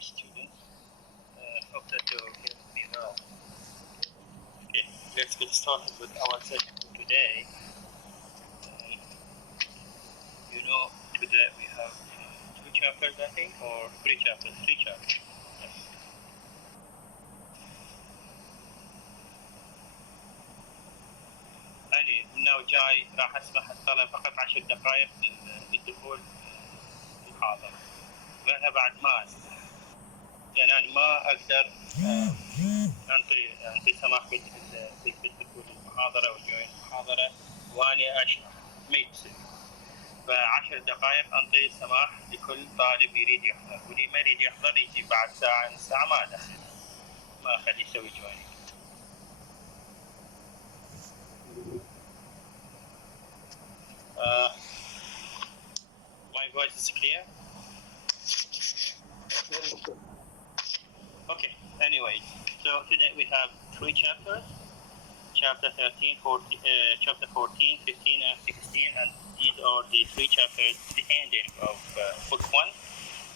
students. Hope that you hear me well. Okay, let's get started with our session for today. Today we have two chapters, I think, or three chapters. Yes. يعني منه جاي راح اسمح الطلبة فقط 10 دقائق للدخول المحاضرة. وأنا بعد ما أسمح لأن أنا ما أقدر أنطي سماح بالدخول المحاضرة والجوين المحاضرة وأنا أشرح ما يصير. ف10 دقائق أنطي سماح لكل طالب يريد يحضر، واللي ما يريد يحضر يجي بعد ساعة نص ساعة ما أدخل، ما أخليه يسوي جوين. My voice is clear? Okay, anyway, so today we have three chapters, chapter 13, 14, chapter 14, 15, and 16, and these are the three chapters, the ending of book 1.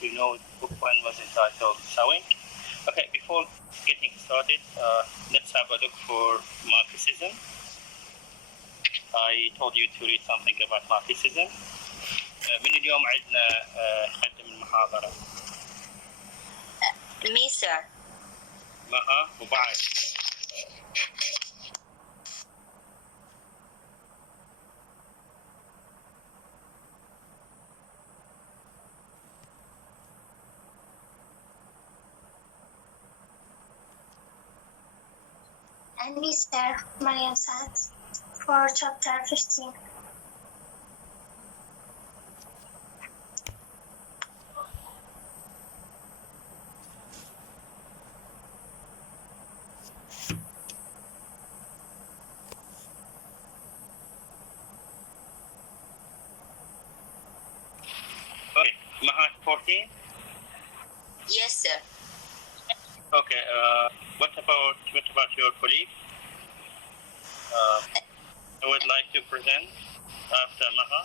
You know, book 1 was entitled Sewing. Okay, before getting started, let's have a look for Marxism. I told you to read something about Marxism. من اليوم عندنا يقدم المحاضرة؟ ميسر مها وبعد and Mr. Mariam Saad for chapter 15. Okay, Maha 14? Yes, sir. Okay, what about your colleague? I would like to present after Maha.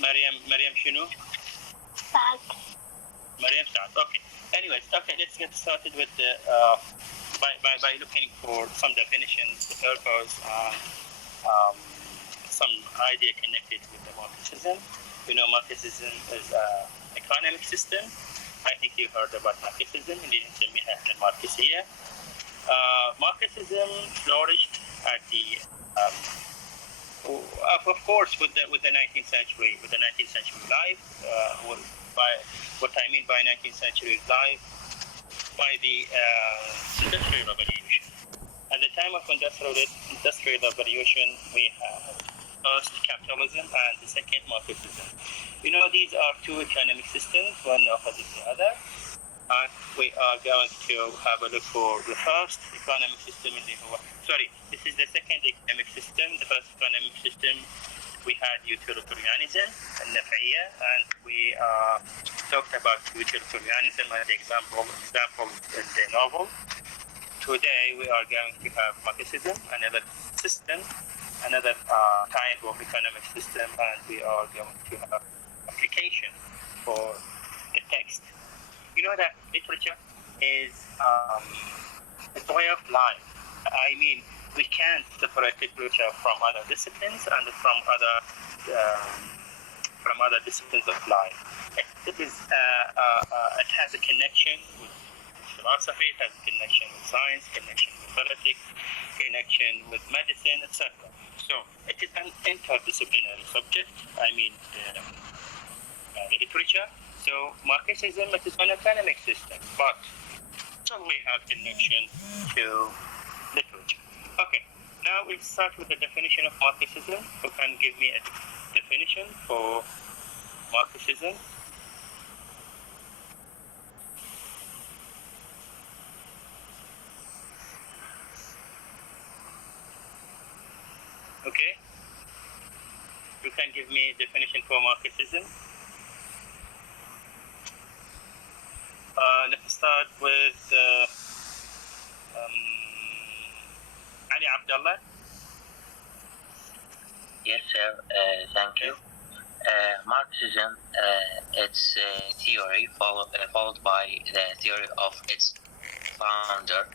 Mariam Shinu? Saad. Mariam Saad, okay. Anyways, okay, let's get started with the, by looking for some definitions, the purpose, and some idea connected with the Marxism. You know, Marxism is an economic system. I think you heard about Marxism, اللي نسميها الماركسية. Marxism flourished at the, of course, with the 19th century, life. By what I mean by 19th century life, by the Industrial Revolution. At the time of Industrial Revolution, we have first capitalism and the second Marxism. You know, these are two economic systems, one opposite the other. And we are going to have a look for the first economic system. This is the second economic system. The first economic system, we had utilitarianism and naf'iyya, and we talked about utilitarianism as the example in the novel. Today we are going to have Marxism, another system, another type of economic system, and we are going to have application for the text. You know that literature is a way of life. I mean, we can't separate literature from other disciplines and from other disciplines of life. It has a connection with philosophy, it has a connection with science, connection with politics, connection with medicine, etc. So it is an interdisciplinary subject. I mean, the literature. So Marxism is an economic system, but we have connection to literature. Okay, now we'll start with the definition of Marxism. Who can give me a definition for Marxism? Okay, you can give me a definition for Marxism. Let's start with Ali Abdullah. Yes, sir. Thank you. Marxism, its theory followed by the theory of its founder,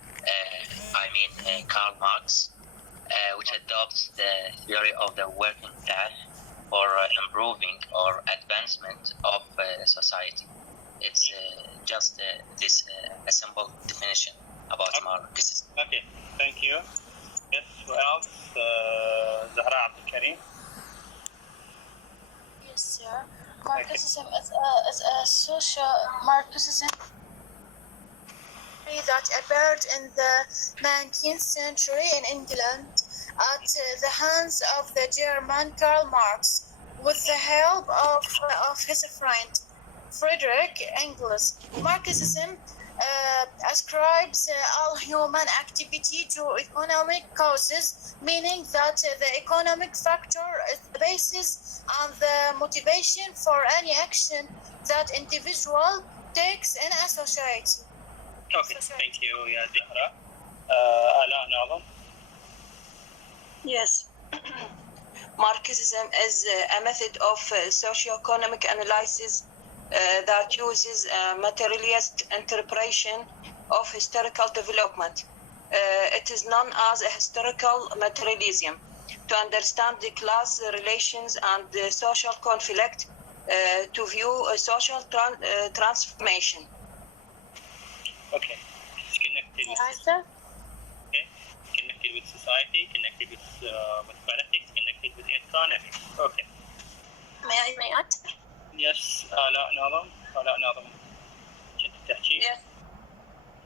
Karl Marx, which adopts the theory of the working class for improving or advancement of society. It's just this a simple definition about Marxism. Okay, thank you. Yes, who else? Zahra Abdul Karim. Yes, sir. Marxism is a social Marxism that appeared in the 19th century in England at the hands of the German Karl Marx with the help of his friend Friedrich Engels. Marxism ascribes all human activity to economic causes, meaning that the economic factor is the basis and the motivation for any action that individual takes in a society. Okay, thank you, ya Zahra. Ala Nazam. Yes. Marxism is a method of socio-economic analysis that uses a materialist interpretation of historical development. It is known as a historical materialism to understand the class relations and the social conflict, to view a social transformation. Okay, it's connected with connected with society, connected with politics, connected with economics. Okay. May I? Yes, آلاء ناظم كنت تحكي؟ Yes.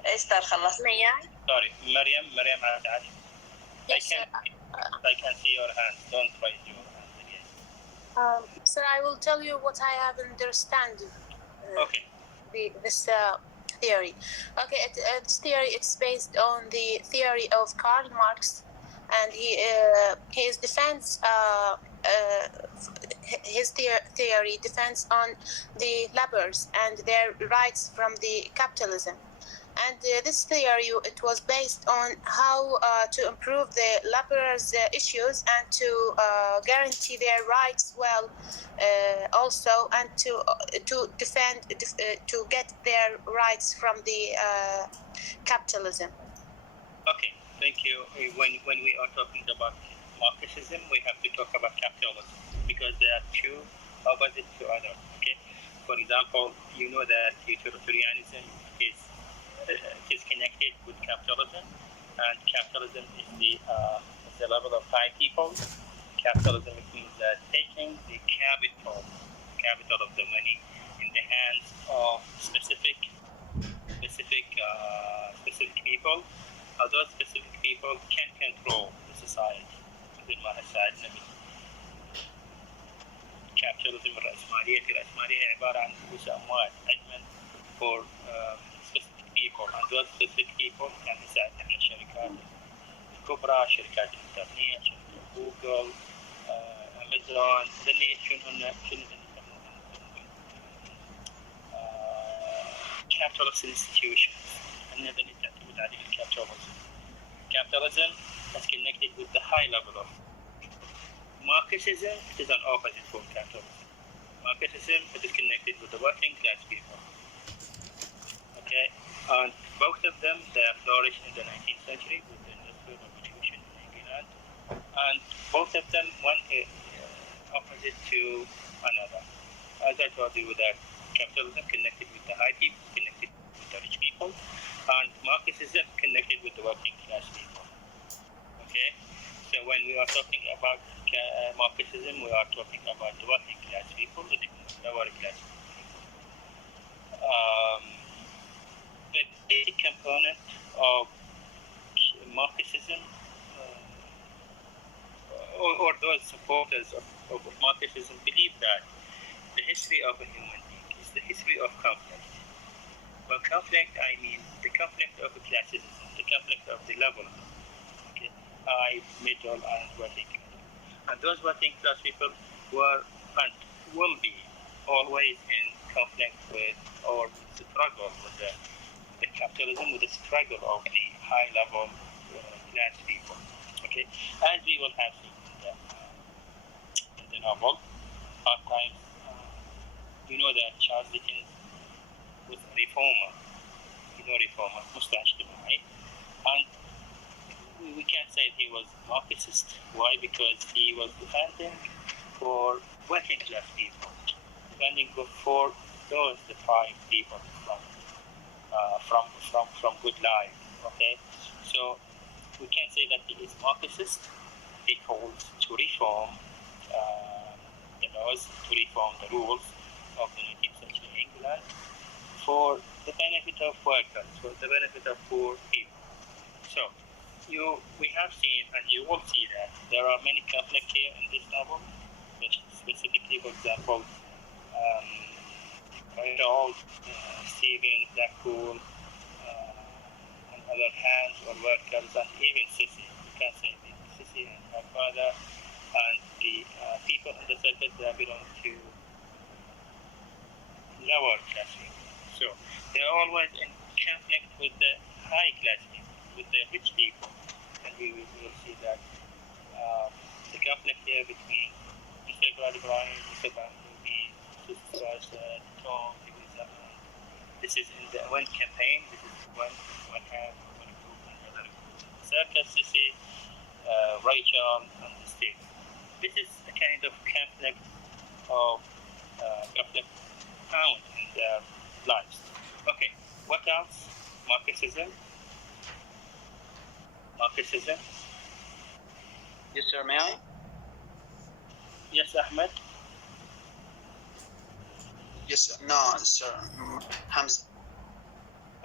استر خلصت. May I? Sorry, مريم عاد. Yes, I can see your hand. Don't raise your hand again. sir, I will tell you what I have understand. Okay. This theory. Okay, this theory it's based on the theory of Karl Marx, and his defense. His theory depends on the laborers and their rights from the capitalism. And this theory, it was based on how to improve the laborers' issues and to guarantee their rights well, also, and to defend, to get their rights from the capitalism. Okay, thank you. When we are talking about Marxism, we have to talk about capitalism because they are two opposite to other. Okay, for example, you know that utilitarianism is connected with capitalism, and capitalism is the level of high people. Capitalism means that taking the capital of the money in the hands of specific people. Those specific people can control the society. capitalism الرأسمالية عبارة عن فلوس أموال أجمل for specific people, and those specific people كان يساعد على الشركات الكبرى، شركات الإنترنت، شركة جوجل، أمازون، اللي شنو capitalist institutions. أن اللي تعتمد عليه capitalism is connected with the high level of Marxism. It is an opposite for capitalism. Marxism is connected with the working class people. Okay, and both of them they flourished in the 19th century with the Industrial Revolution in England, and both of them one is opposite to another. As I told you, that capitalism connected with the high people, connected with the rich people, and Marxism connected with the working class people. Okay, so when we are talking about Marxism, we are talking about the working class people, the lower class people. The basic component of Marxism, or those supporters of Marxism, believe that the history of a human being is the history of conflict. By conflict, I mean the conflict of the classism, the conflict of the level, okay, high, middle, and working class. And those working class people were and will be always in conflict with or struggle with the capitalism, with the struggle of the high level class people. Okay, as we will have seen in the novel, hard times. You know that Charles Dickens was a reformer. Reformer, mustache اجتماعي. And we can't say he was Marxist. Why? Because he was defending for working class people, defending for those deprived people from good life. Okay, so we can't say that he is Marxist. He calls to reform the laws, to reform the rules of the 19th century England for the benefit of workers, for the benefit of poor people. So we have seen, and you will see that there are many conflicts here in this novel, specifically, for example, Harold, Stephen, Blackpool, on other hands, or workers, and even Sissy. You can say Sissy and her father, and the people in the circle that belong to lower class people. So they're always in conflict with the high class people, with the rich people. And we will see that the conflict here between Mr. Ibrahim, Mr. Bambubi, Mr. Tom, this is in the one campaign, this is one hand, one group, and another group. Circus, Sissy, Rachel, and the state. This is a kind of conflict found in their lives. Okay, what else? Marxism. Yes, sir. May I? Yes, Ahmed. Yes, sir. No, sir. Hamza.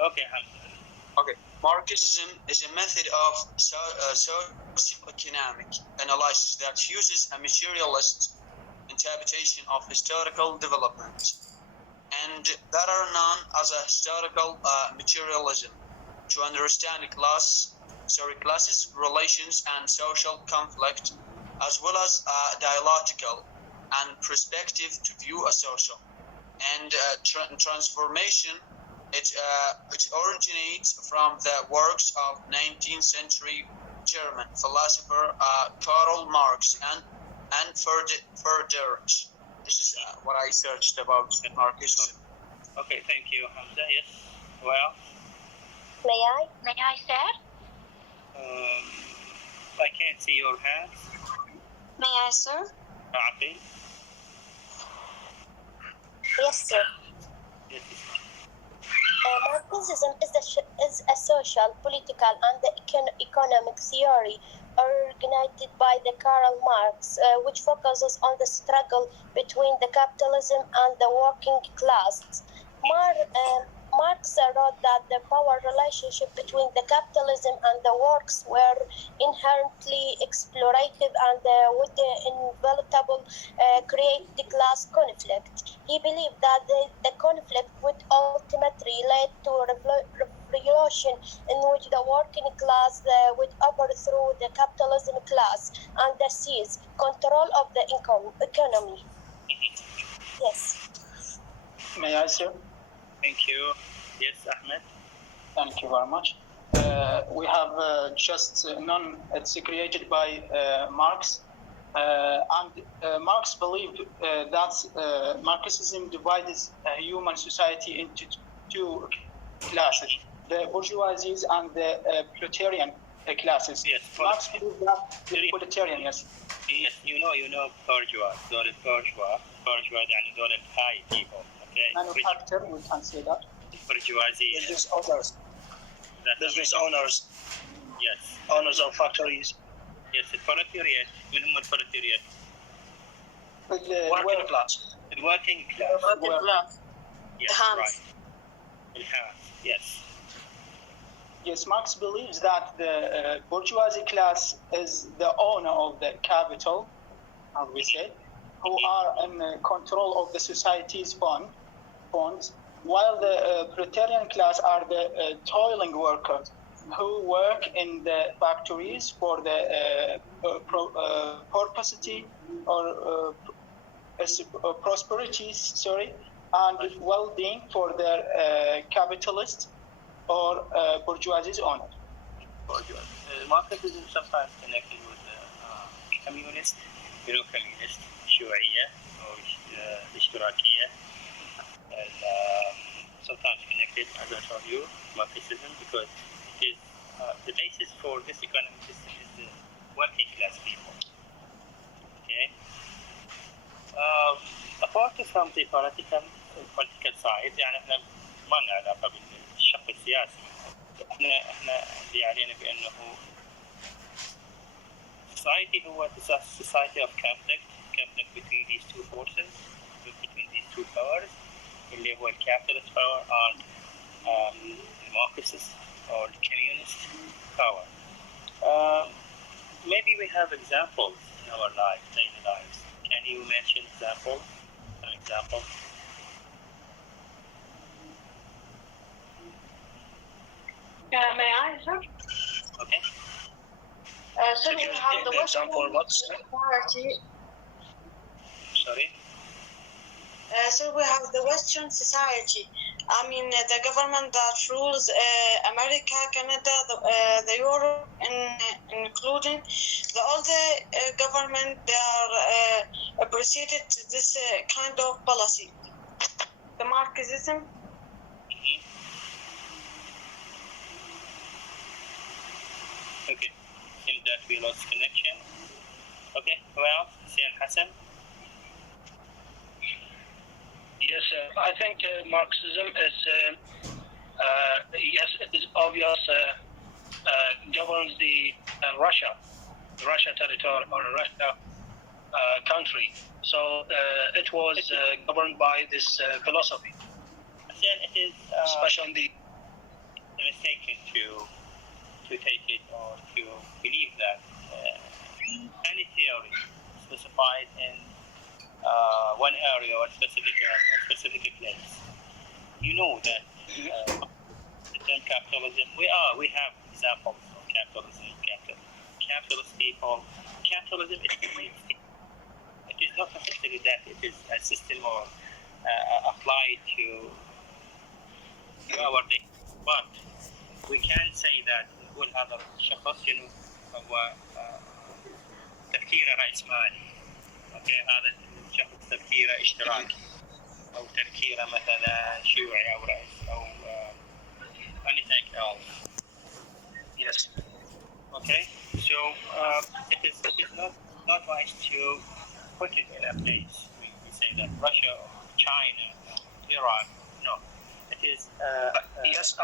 Okay, Hamza. Okay. Marxism is a method of socio-economic analysis that uses a materialist interpretation of historical development, and that are known as a historical materialism, to understand classes, relations, and social conflict, as well as dialectical and perspective to view a social and transformation. It originates from the works of 19th century German philosopher Karl Marx and Friedrich. This is what I searched about Marxism. Okay, thank you, Hamza. Yes. Well, May I? May I, sir? I can't see your hands. May I, sir? Afi? Yes, sir. Yes. Marxism is a social, political, and economic theory originated by the Karl Marx, which focuses on the struggle between the capitalism and the working class. Marx wrote that the power relationship between the capitalism and the works were inherently exploitative and would inevitably create the class conflict. He believed that the conflict would ultimately lead to a revolution in which the working class would overthrow the capitalism class and seize control of the economy. Yes. May I, sir? Thank you. Yes, Ahmed. Thank you very much. We have just known it's created by Marx, and Marx believed that Marxism divides human society into two classes: the bourgeoisie and the proletarian classes. Yes. Marx believed that the proletarian, yes. Yes, you know bourgeois. Bourgeois يعني دول high people. Okay. Manufacturer, we can say that. Bourgeoisie. Business owners. Business owners. Yes. Owners of factories. Yes, البروليتاريات. من هم البروليتاريات؟ Working class. The working class. Working class. Yes, The hands. right. The hands. Yes. Yes, Marx believes that the bourgeoisie class is the owner of the capital, as we said, who are in control of the society's funds, while the proletarian class are the toiling workers who work in the factories for the prosperity and well-being for their capitalist or bourgeoisie owner. Marxism sometimes connected with the communist كوميونست شيوعية أو اشتراكية sometimes connected, as I told you, Marxism, because it is the basis for this economic system is the working class people. Okay. Apart from the political side, يعني احنا ما لنا علاقة بالشق السياسي. احنا اللي علينا بأنه society هو society of conflict between these two forces, between these two powers, اللي هو capitalist power and Marxist or communist power. Maybe we have examples in our lives, daily lives. Can you mention examples? An example? May I, sir? Okay. So we have the example what? society. Sorry. So we have the Western society. I mean, the government that rules America, Canada, the Europe, including all the government, they are appreciated this kind of policy. The Marxism. Okay. Seems that we lost connection. Okay. Who else? Hussein Hassan. Yes, I think Marxism is, yes, it is obvious, governs the Russia territory or Russia country. So it was governed by this philosophy. Hussein, it is Especially mistaken to take it or to believe that any theory specified in one area or specific place. You know that within capitalism, we have examples of capitalism. Capitalist people. Capitalism is a way of thinking. It is not necessarily that it is a system or applied to our day, but we can say that نقول هذا الشخص شنو هو تفكيره رأسمالي. اوكي هذا الشخص تفكيره اشتراكي او تفكيره مثلا شيوعي او رأس او anything else. yes. Okay, so it is not wise to put it in a place. We say that Russia, China, Iran. No, it is Yes.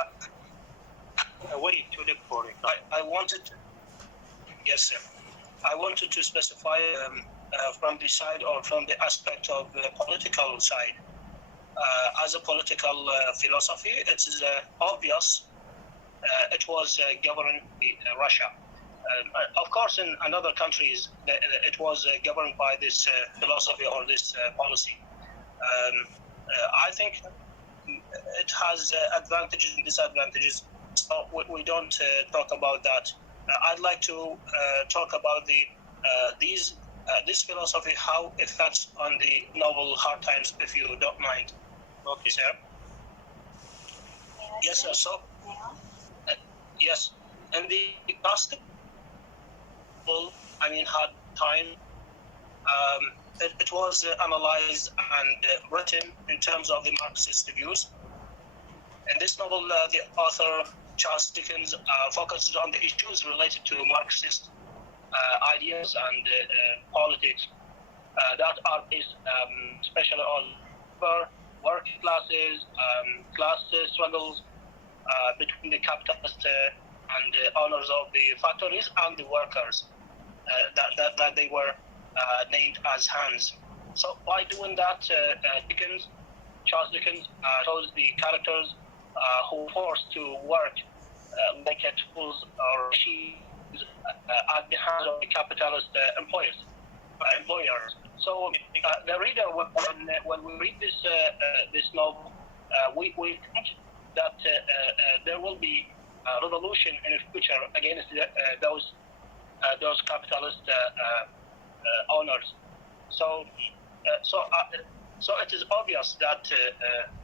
a way to look for it. I wanted. Yes, sir. I wanted to specify from the side or from the aspect of the political side. As a political philosophy, it is obvious it was governing Russia. Of course, in other countries, it was governed by this philosophy or this policy. I think it has advantages and disadvantages. So we don't talk about that. I'd like to talk about this philosophy, how it affects on the novel hard times, if you don't mind. Okay, sir. Yes, sir. So, yes, and the past, hard time, it was analyzed and written in terms of the Marxist views. In this novel, the author Charles Dickens focuses on the issues related to Marxist ideas and politics that are based especially on working classes, class struggles between the capitalists and the owners of the factories and the workers that they were named as hands. So by doing that, Charles Dickens shows the characters who were forced to work like tools or machines at the hands of the capitalist employers. So the reader, when we read this novel, we think that there will be a revolution in the future against those capitalist owners. So it is obvious that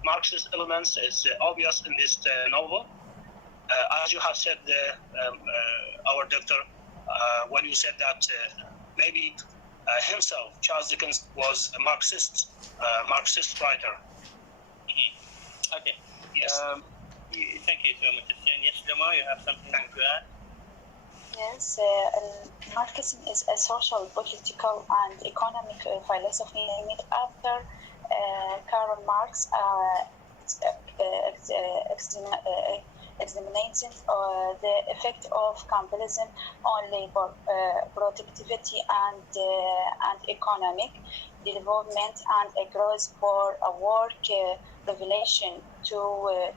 Marxist elements is obvious in this novel. As you have said, our doctor, when you said that maybe himself, Charles Dickens, was a Marxist writer. Okay. Yes. Thank you so much, Hussein. Yes, Lama, you have something to add? Yes, Marxism is a social, political, and economic philosophy named after Karl Marx, examining the effect of capitalism on labor, productivity, and economic development, and a growth for a work revelation to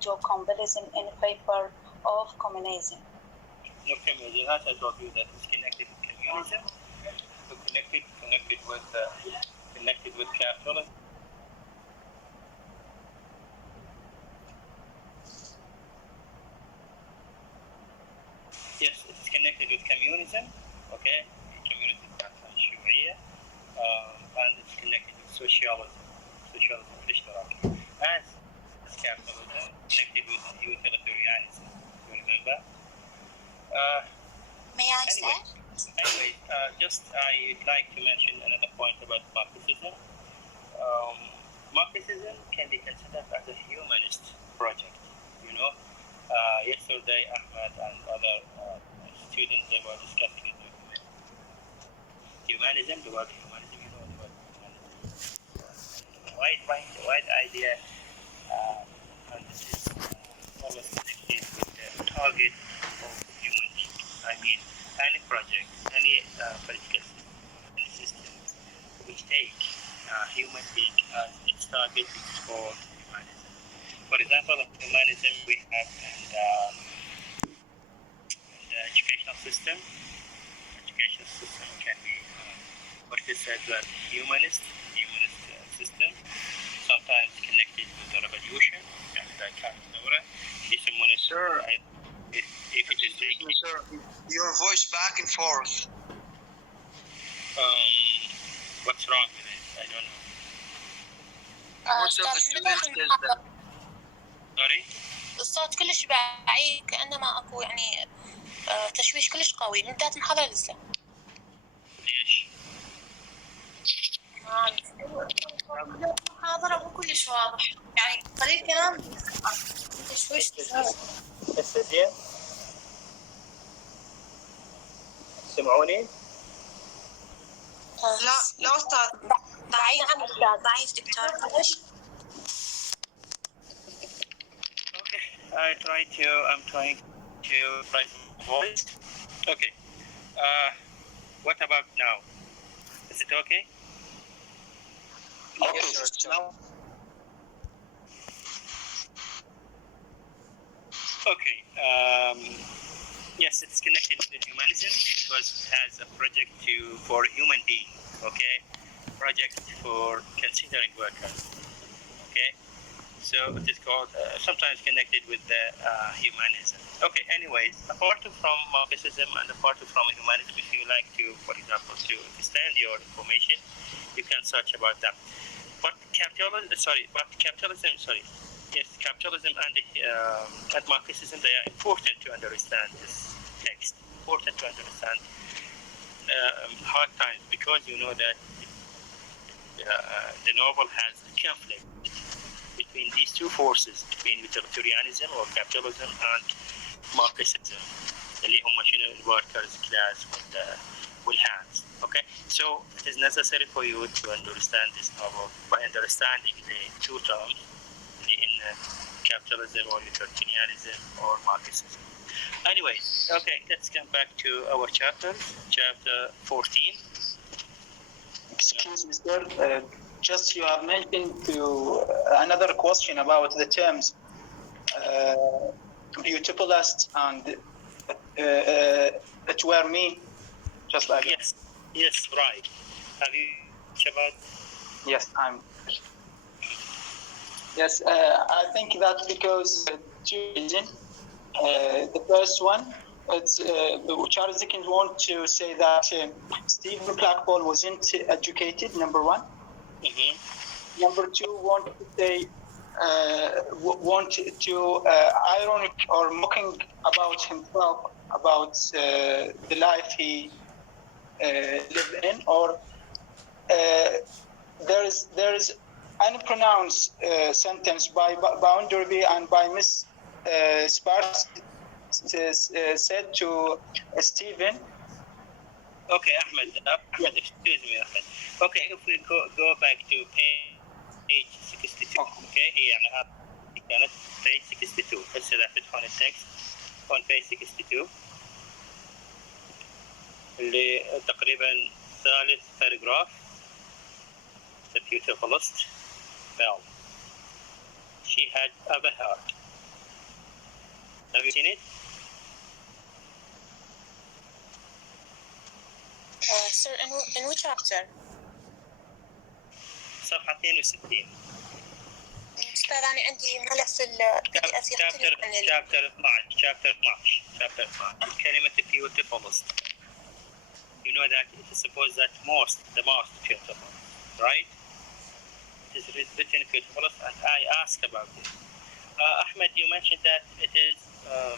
capitalism in favor of communism. Okay, as I told you that it's connected with communism, connected with capitalism. Yes, it's connected with communism. Okay, communism and it's connected with socialism. As capitalism connected with utilitarianism. You remember? May I Anyway, say? just I'd like to mention another point about Marxism. Marxism can be considered as a humanist project. You know, yesterday Ahmed and other students they were discussing it. Humanism, the word humanism, you know the word humanism. Wide idea, and this is always connected with the target of humanity. I mean, any project, any political system which take human being as its target is called humanism. For example, in humanism we have the educational system. Educational system can be what is said that humanist system, sometimes connected with the revolution. And I can't remember. Someone sir, if it is taken. Sir, your voice back and forth. What's wrong with it? I don't know. Most of the students is that. Sorry? الصوت كلش بعيد كأنما أكو يعني تشويش كلش قوي من بداية المحاضرة لسه. ليش؟ المحاضرة مو كلش واضح يعني طريقة كلام تشويش. هسه زين؟ سمعوني؟ لا أستاذ. ضعيف دكتور. I'm trying to write my voice. Okay. What about now? Is it okay? Okay, sir. Now. Okay. Yes, it's connected with humanism because it has a project for human being. Okay, project for considering workers. Okay. So it is called sometimes connected with the humanism. Okay. Anyways, apart from Marxism and apart from humanism, if you like to, for example, to extend your information, you can search about that. But capitalism. Yes, capitalism and Marxism, they are important to understand this text. Important to understand hard times because you know that the novel has a conflict between these two forces, between utilitarianism or capitalism and Marxism, اللي هم شنو workers class والhands. Okay, so it is necessary for you to understand this novel by understanding the two terms in capitalism or utilitarianism or Marxism. Anyway, okay, let's come back to our chapter 14. Excuse me, sir. Just you have mentioned to another question about the terms beautifulist and it were me, just like yes, that. Yes, right. Have you about? Yes, I'm. Yes, I think that because two reasons. The first one, it's Charles Dickens want to say that Stephen Blackpool wasn't educated. Number one. Mm-hmm. Number two, want to ironic or mocking about himself, about the life he lived in, or there is unpronounced sentence by Bounderby and by Miss Sparks said to Stephen. Okay, Ahmed, excuse me, Ahmed. Okay, if we go back to page 62, okay, هي يعني هذه كانت page 62. هسه لا تدخل التكست on page 62 اللي تقريبا ثالث paragraph. The beautifulest bell. She had ever heard. Have you seen it? Sir, in which chapter? صفحة 62. أستاذ أنا عندي ملف PDF يختلف عن chapter 12 كلمة beautifulest. You know that it is supposed that the most beautiful, right? It is written beautifulest, and I asked about it. Ahmed, you mentioned that it is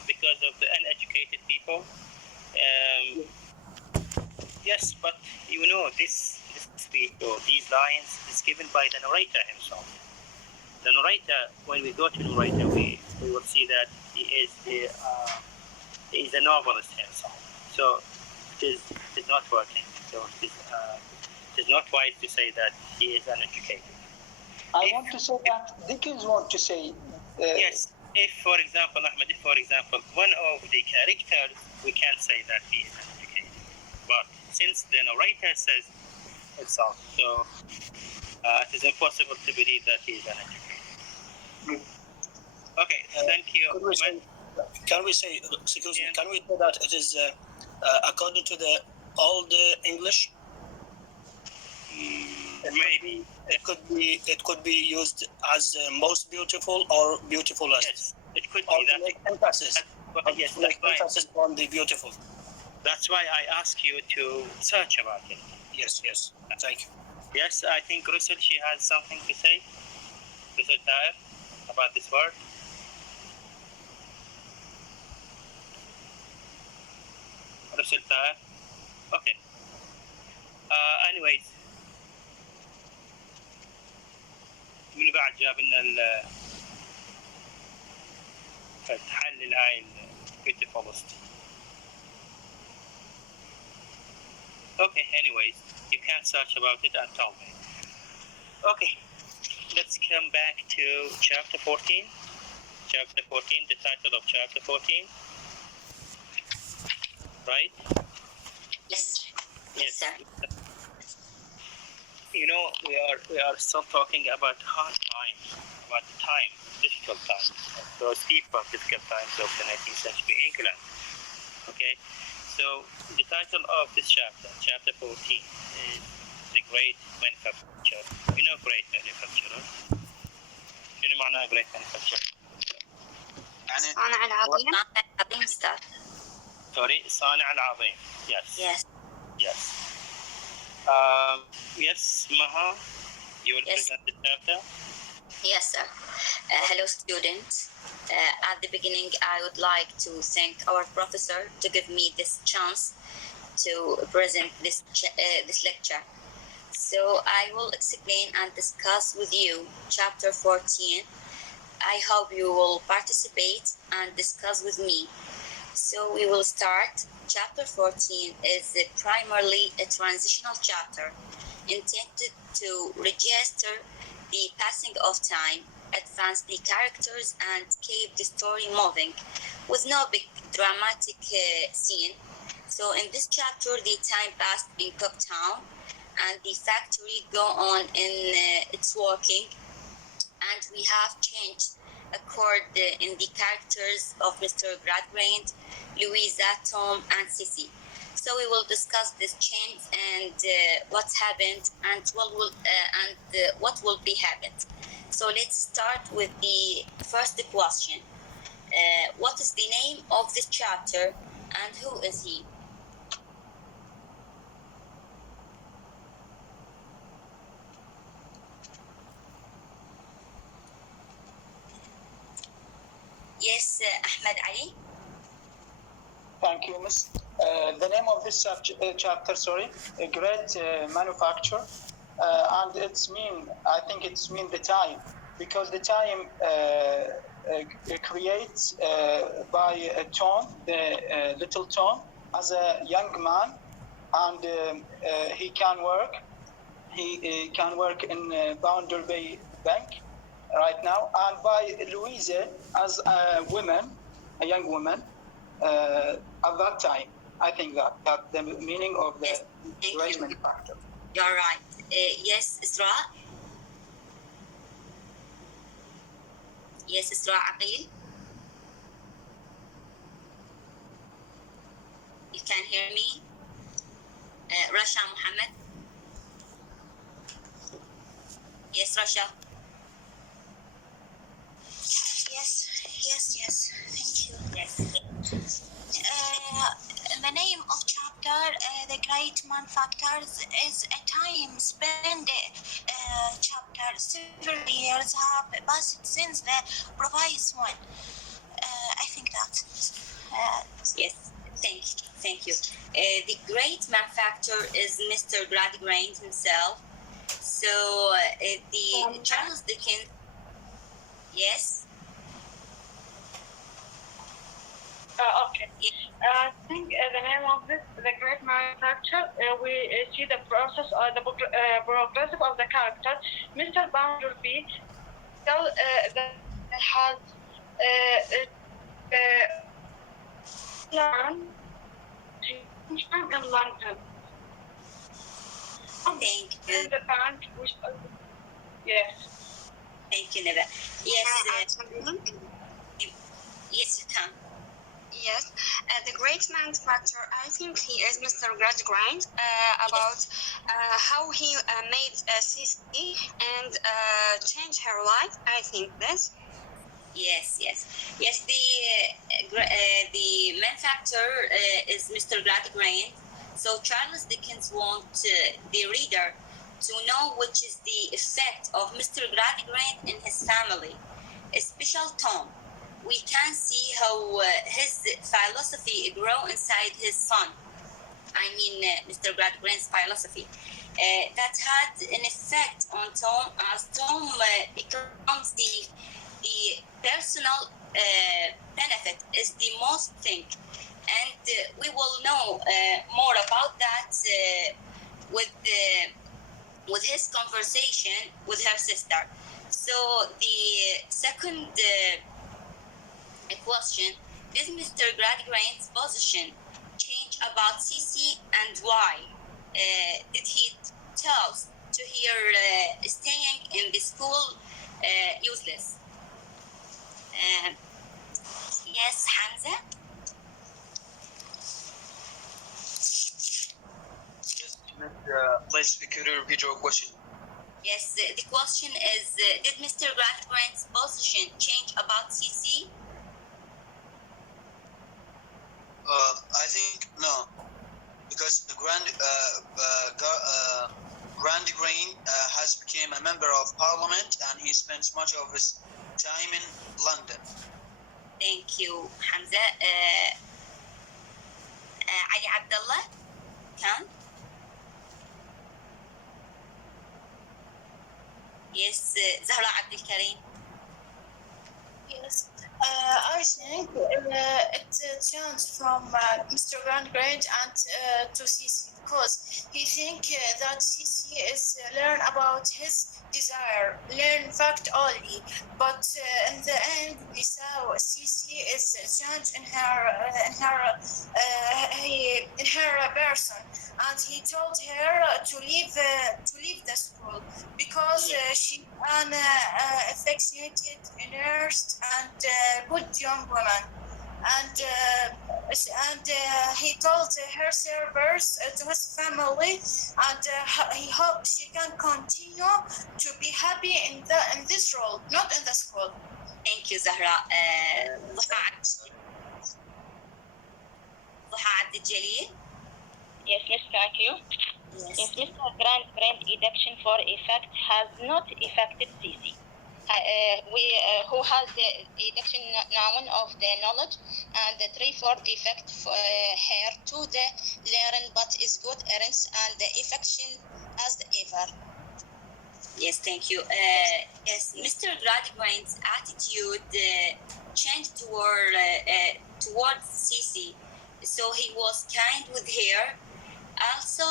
because of the uneducated people. Yes, but you know this speech or these lines is given by the narrator himself. The narrator, when we go to the narrator, we will see that he is a novelist himself. So it is not working. So it is not wise to say that he is uneducated. I want to say that Dickens want to say. Yes, if for example, Ahmed, one of the characters, we can't say that he is uneducated. But since the narrator says itself, so it is impossible to believe that he is uneducated. Okay, thank you. Can we say that it is according to the old English? Maybe it could be used as most beautiful or beautifulest. Yes, it could or be that. Make emphasis. Yes, that's why. Emphasis on the beautiful. That's why I ask you to search about it. Yes. Thank you. Yes, I think Russell, she has something to say. Russell Taher, about this word. Russell Taher. Okay. Anyways. من بعد جاب لنا تحلل هاي beautifulest. Okay, anyways, you can search about it and tell me. Okay, let's come back to chapter 14. Chapter 14, the title of chapter 14. Right? Yes, sir. You know, we are still talking about hard times, about time, difficult times, those difficult times of the 19th century England. Okay, so the title of this chapter, chapter 14, is the Great Manufacture. You know, Great Manufacturer. شنو معناها Great Manufacturer? صانع العظيم. Start. Sorry, صانع العظيم. Yes. Yes, Maha, you will present the chapter. Yes, sir. Hello, students. At the beginning, I would like to thank our professor to give me this chance to present this lecture. So I will explain and discuss with you chapter 14. I hope you will participate and discuss with me. So we will start. Chapter 14 is primarily a transitional chapter intended to register the passing of time, advance the characters, and keep the story moving with no big dramatic scene. So in this chapter, the time passed in Cooktown and the factory go on in its working, and we have changed accord in the characters of Mr. Gradgrind, Louisa, Tom, and Sissy. So we will discuss this change and what's happened and what will be happened. So let's start with the first question. What is the name of this chapter and who is he? Yes, Ahmed Ali. Thank you, Miss. The name of this chapter, Great Manufacture. and it's mean. I think it's mean the time, because the time creates by Tom, the little Tom, as a young man, and he can work. He can work in Boundary Bay Bank right now, and by Louisa as a woman, a young woman, at that time. I think that the meaning of the Yes, thank you. encouragement factor. You're right. Yes, Isra. Yes, Isra Aqil. You can hear me? Rasha Muhammad. Yes, Rasha. Yes. Thank you. Yes. The name of chapter, the great man factors, is a time spent chapter. Several years have passed since the previous one. I think that. Yes, thank you. The great man factor is Mr. Gradgrind himself. So the Charles Dickens. Yes. Okay. I think the name of this, the great manufacture, we see the process or the progressive of the character. Mr. Bounderby that has learned to function in London. Thank you. In the bank, which yes. Thank you, Neva. Yes. Yes, you can. Yes, the great manufacturer, I think he is Mr. Gradgrind, about how he made CC and changed her life. I think this. Yes. The manufacturer is Mr. Gradgrind. So Charles Dickens wants the reader to know which is the effect of Mr. Gradgrind in his family, especially Tom. We can see how his philosophy grow inside his son. I mean, Mr. Gradgrind's philosophy. That had an effect on Tom as Tom becomes the personal benefit is the most thing. And we will know more about that with his conversation with her sister. So the second question, did Mr. Gradgrind's position change about Cici and why? Did he tell to her staying in the school useless? Yes, Hamza? Please, could you repeat your question? Yes, the question is, did Mr. Gradgrind's position change about CC? I think no, because the Gradgrind has become a member of parliament and he spends much of his time in London. Thank you, Hamza. Ali Abdullah, come. Yes, Zahra Abdul Karim. Yes, I think it changed from Mr. Gradgrind and to Cici, because he think that Cici is learn about his desire, learn fact only. But in the end, we saw Cici is changed in her person, and he told her to leave the school because she an affectionated nurse and good young woman, and he told her servers to his family, and he hopes she can continue to be happy in this role, not in the school. Thank you, Zahra. Duha Abdul Jalil. Yes, thank you. Yes, Mr. Gradgrind deduction for effect has not affected Cici. Who has the deduction noun of the knowledge and the threefold effect her to the learn but is good errands and the affection as ever. Yes, thank you. Yes, Mr. Gradgrind's attitude changed towards Sisi, so he was kind with her. Also,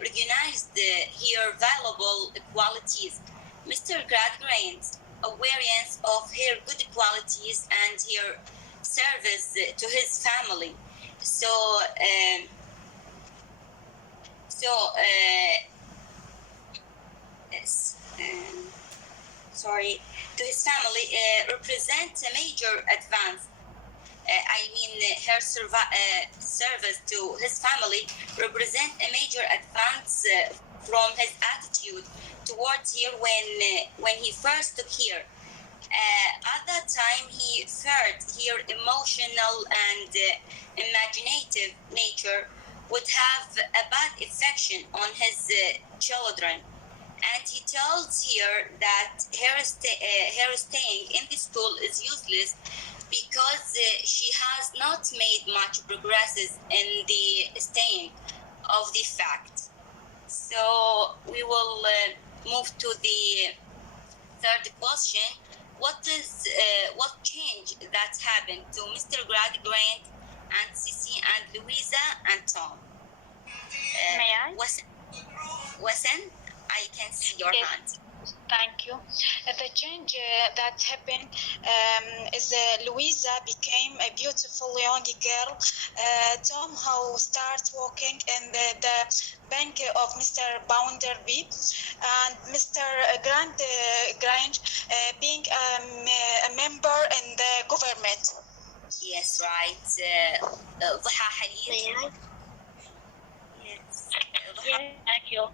recognized her valuable qualities. Mr. Gradgrind's awareness of her good qualities and her service to his family. So, yes, sorry, to his family represents a major advance. Her service to his family represent a major advance from his attitude towards her when he first took her. At that time, he felt her emotional and imaginative nature would have a bad effect on his children. And he tells her that her staying in the school is useless because she has not made much progresses in the staying of the fact. So we will move to the third question. What change that happened to Mr. Gradgrind and Sissy and Louisa and Tom? May I? Wasan, I can see your Yes. hand. Thank you. The change that happened is Louisa became a beautiful young girl. Tom, who started working in the bank of Mr. Bounderby, and Mr. Grange being a member in the government. Yes, right. ضحى حليل. Yes. Yes, thank you.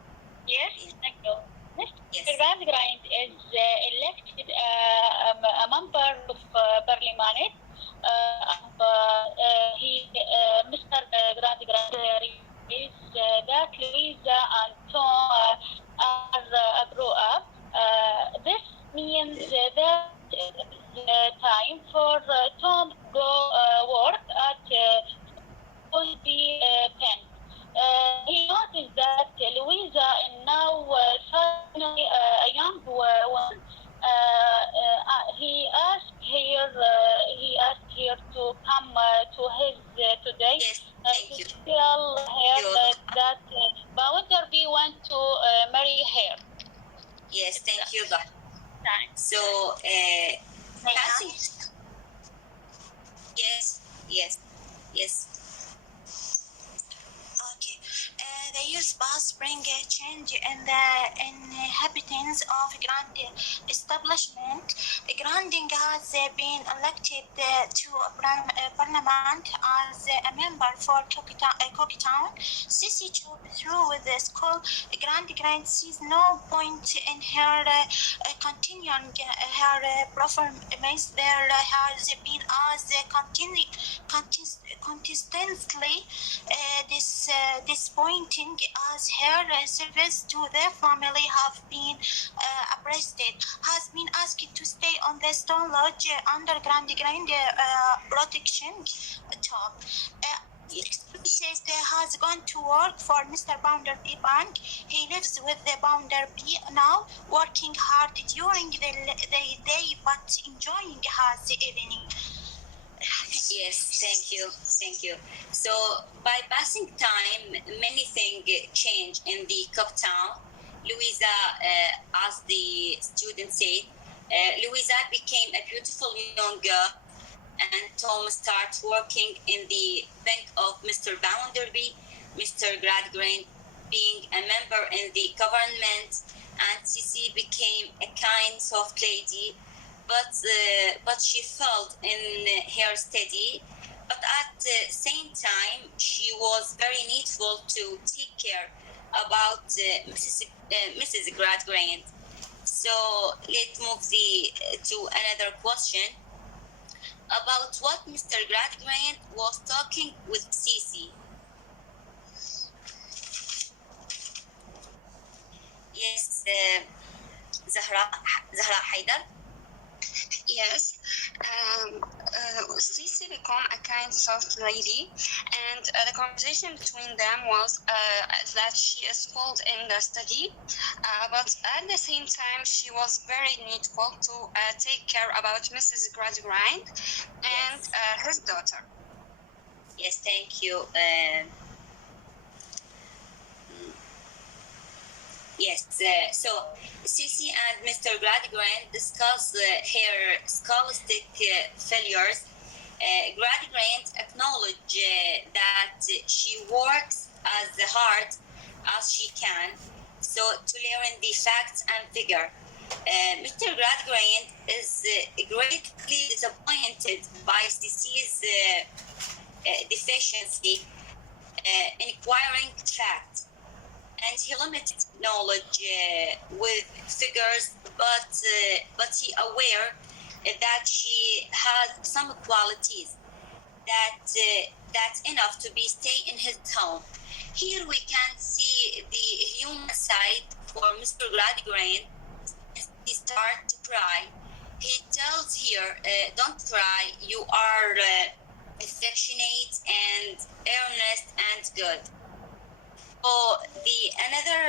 Yes, thank you. Yes. Mr. Gradgrind is elected a member of parliament. Mr. Gradgrind realized that Louisa and Tom are grow up. This means that it's time for Tom to go work at will be 10. He noticed that Louisa is now suddenly a young woman. He asked her to come to his today Thank you. to tell her that Bounderby want to marry her. Yes, thank you, Dah. Thanks. So, passing. Yes. Okay. The youth bus bring a change in the inhabitants of Grand establishment. Granding has been elected to parliament as a member for Cooktown. Sissy through the school, Grand sees no point in her continuing her performance. There has been as consistently disappointing as her service to their family have been has been asked to stay on the Stone Lodge under Grand protection. Tom has gone to work for Mr. Bounderby Bank. He lives with the Bounderby now, working hard during the day but enjoying his evening. Yes, thank you. So, by passing time, many things change in the Cooktown. Louisa, as the student said, Louisa became a beautiful young girl, and Tom started working in the bank of Mr. Bounderby, Mr. Gradgrind being a member in the government, and Sissy became a kind, soft lady, but she felt in her study. But at the same time, she was very needful to take care about Mrs. Gradgrind. So let's move to another question about what Mr. Gradgrind was talking with Sisi. Yes, Zahra Haidar. Yes. Cece became a kind soft lady, and the conversation between them was that she is skilled in the study, but at the same time she was very needful to take care about Mrs. Gradgrind and his daughter. Yes, thank you. Yes, so Cici and Mr. Gradgrind discuss her scholastic failures. Gradgrind acknowledge that she works as hard as she can, so to learn the facts and figure. Mr. Gradgrind is greatly disappointed by Cici's deficiency in acquiring facts, and he limited knowledge with figures, but he aware that she has some qualities that's enough to be stay in his home. Here we can see the human side for Mr. Gradgrind. He starts to cry. He tells her, "Don't cry. You are affectionate and earnest and good." So another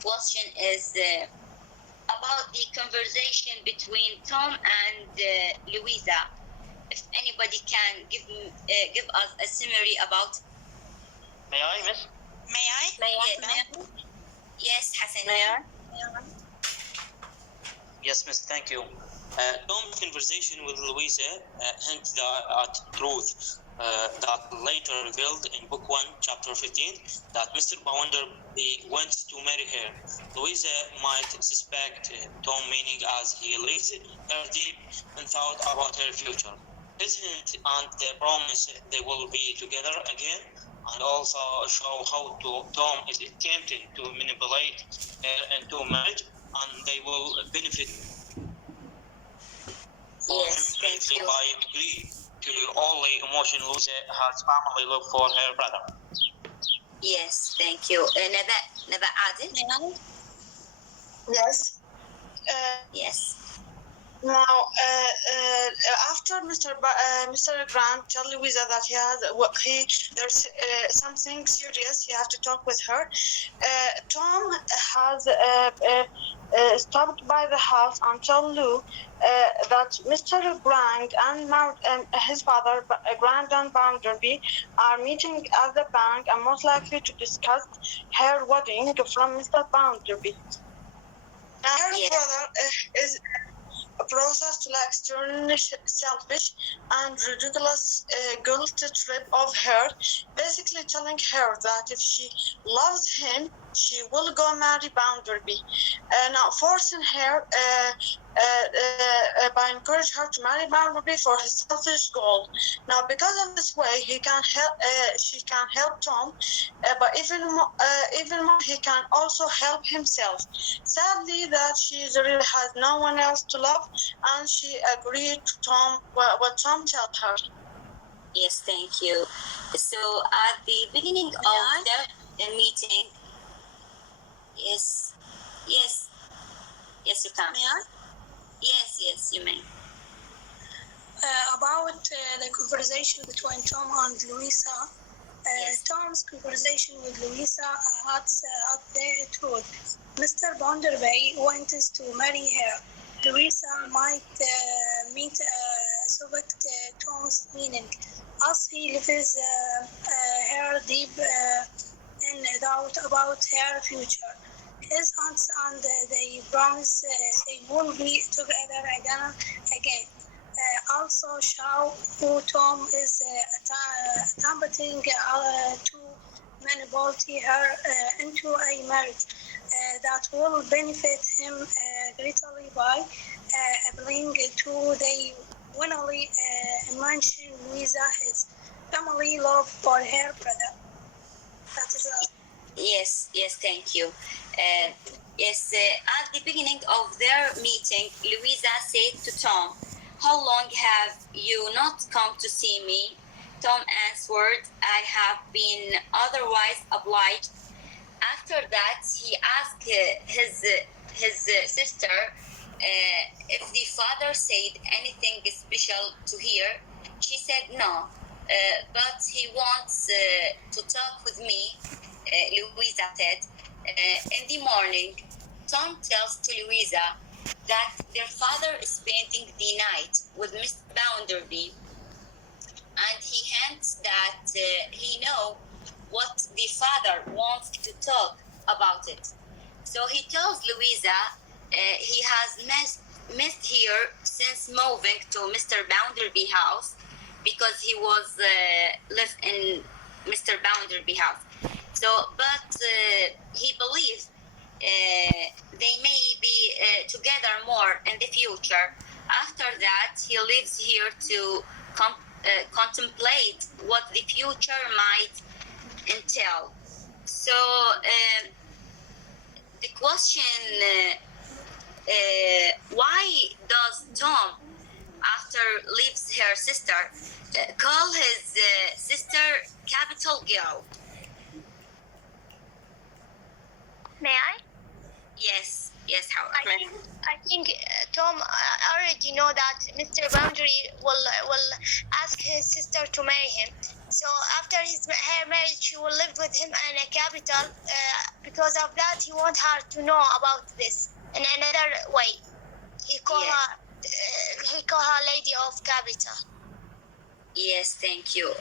question is about the conversation between Tom and Louisa. If anybody can give us a summary about. May I, miss? Yes, Hassan. Yes, miss, thank you. Tom's conversation with Louisa hints at truth that later revealed in Book 1, Chapter 15, that Mr. Bounderby wants to marry her. Louisa might suspect Tom meaning as he leaves her deep in thought about her future. His hint and the promise they will be together again, and also show how Tom is attempting to manipulate her into marriage, and they will benefit greatly by agree to all the emotion Louisa has family love for her brother. Yes, thank you. Naba Adil? Yes. Yes. Now, after Mr. Grant tells Louisa that there's something serious, he has to talk with her. Tom has stopped by the house and told Lou that Mr. Grant and his father, Grant and Bounderby, are meeting at the bank and most likely to discuss her wedding from Mr. Bounderby. Now, her brother is processed like stern, selfish, and ridiculous guilt trip of her, basically telling her that if she loves him, she will go marry Bounderby. Now forcing her by encouraging her to marry Bounderby for his selfish goal. Now, because of this way, she can help Tom, but even more, he can also help himself. Sadly, that she really has no one else to love, and she agreed to Tom what Tom told her. Yes, thank you. So at the beginning of their meeting, yes, you can. May I? Yes, you may. About the conversation between Tom and Louisa. Tom's conversation with Louisa adds up the truth. Mr. Bounderby wants to marry her. Louisa might suspect Tom's meaning, as he leaves her deep in doubt about her future. His aunts and they promise they will be together again. Also show who Tom is attempting to manipulate her into a marriage that will benefit him greatly by appealing to the winnowly mention Louisa his family love for her brother. That is all. Yes, thank you. At the beginning of their meeting, Louisa said to Tom, "How long have you not come to see me?" Tom answered, "I have been otherwise obliged." After that, he asked his sister if the father said anything special to her, she said no, but he wants to talk with me, Louisa said. In the morning, Tom tells to Louisa that their father is spending the night with Mr. Bounderby, and he hints that he knows what the father wants to talk about it. So he tells Louisa he has missed her since moving to Mr. Bounderby house, because he was lived in Mr. Bounderby house. So, but he believes they may be together more in the future. After that, he lives here to contemplate what the future might entail. So the question, why does Tom, after leaves her sister, call his sister capital girl? May I? Yes, Howard. I think Tom already know that Mr. Boundary will ask his sister to marry him. So after her marriage, she will live with him in a capital. Because of that, he want her to know about this in another way. He call her Lady of Capital. Yes, thank you.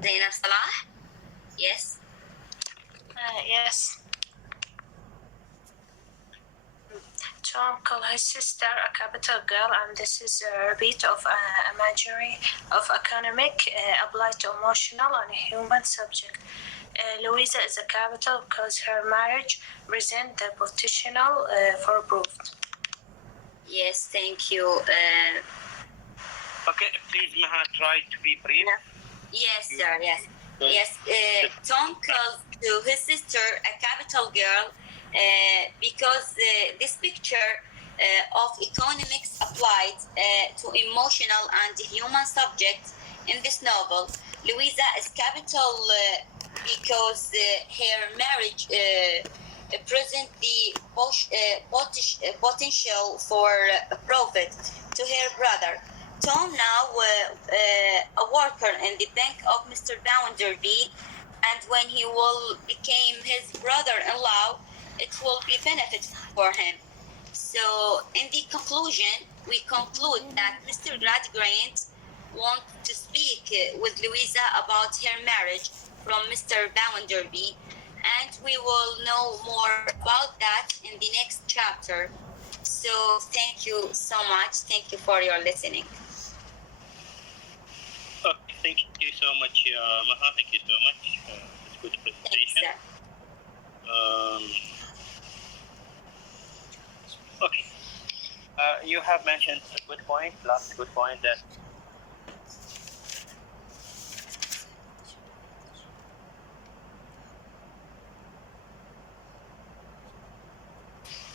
Zainab Salah? Yes? Yes. Tom called his sister a capital girl, and this is a repeat of imagery of economic applied to emotional and human subject. Louisa is a capital because her marriage present the potential for proof. Yes, thank you. Okay, please, Maha, try to be brief. Yes, sir, yes. Yes, Tom calls to his sister a capital girl because this picture of economics applied to emotional and human subjects in this novel. Louisa is capital because her marriage present the potential for profit to her brother. Tom now a worker in the bank of Mr. Bounderby, and when he will become his brother-in-law, it will be benefit for him. So in the conclusion, we conclude that Mr. Gradgrind wants to speak with Louisa about her marriage from Mr. Bounderby, and we will know more about that in the next chapter. So thank you so much. Thank you for your listening. Okay, thank you so much, Maha. Thank you so much. It's a good presentation. Okay. You have mentioned a good point, last good point, that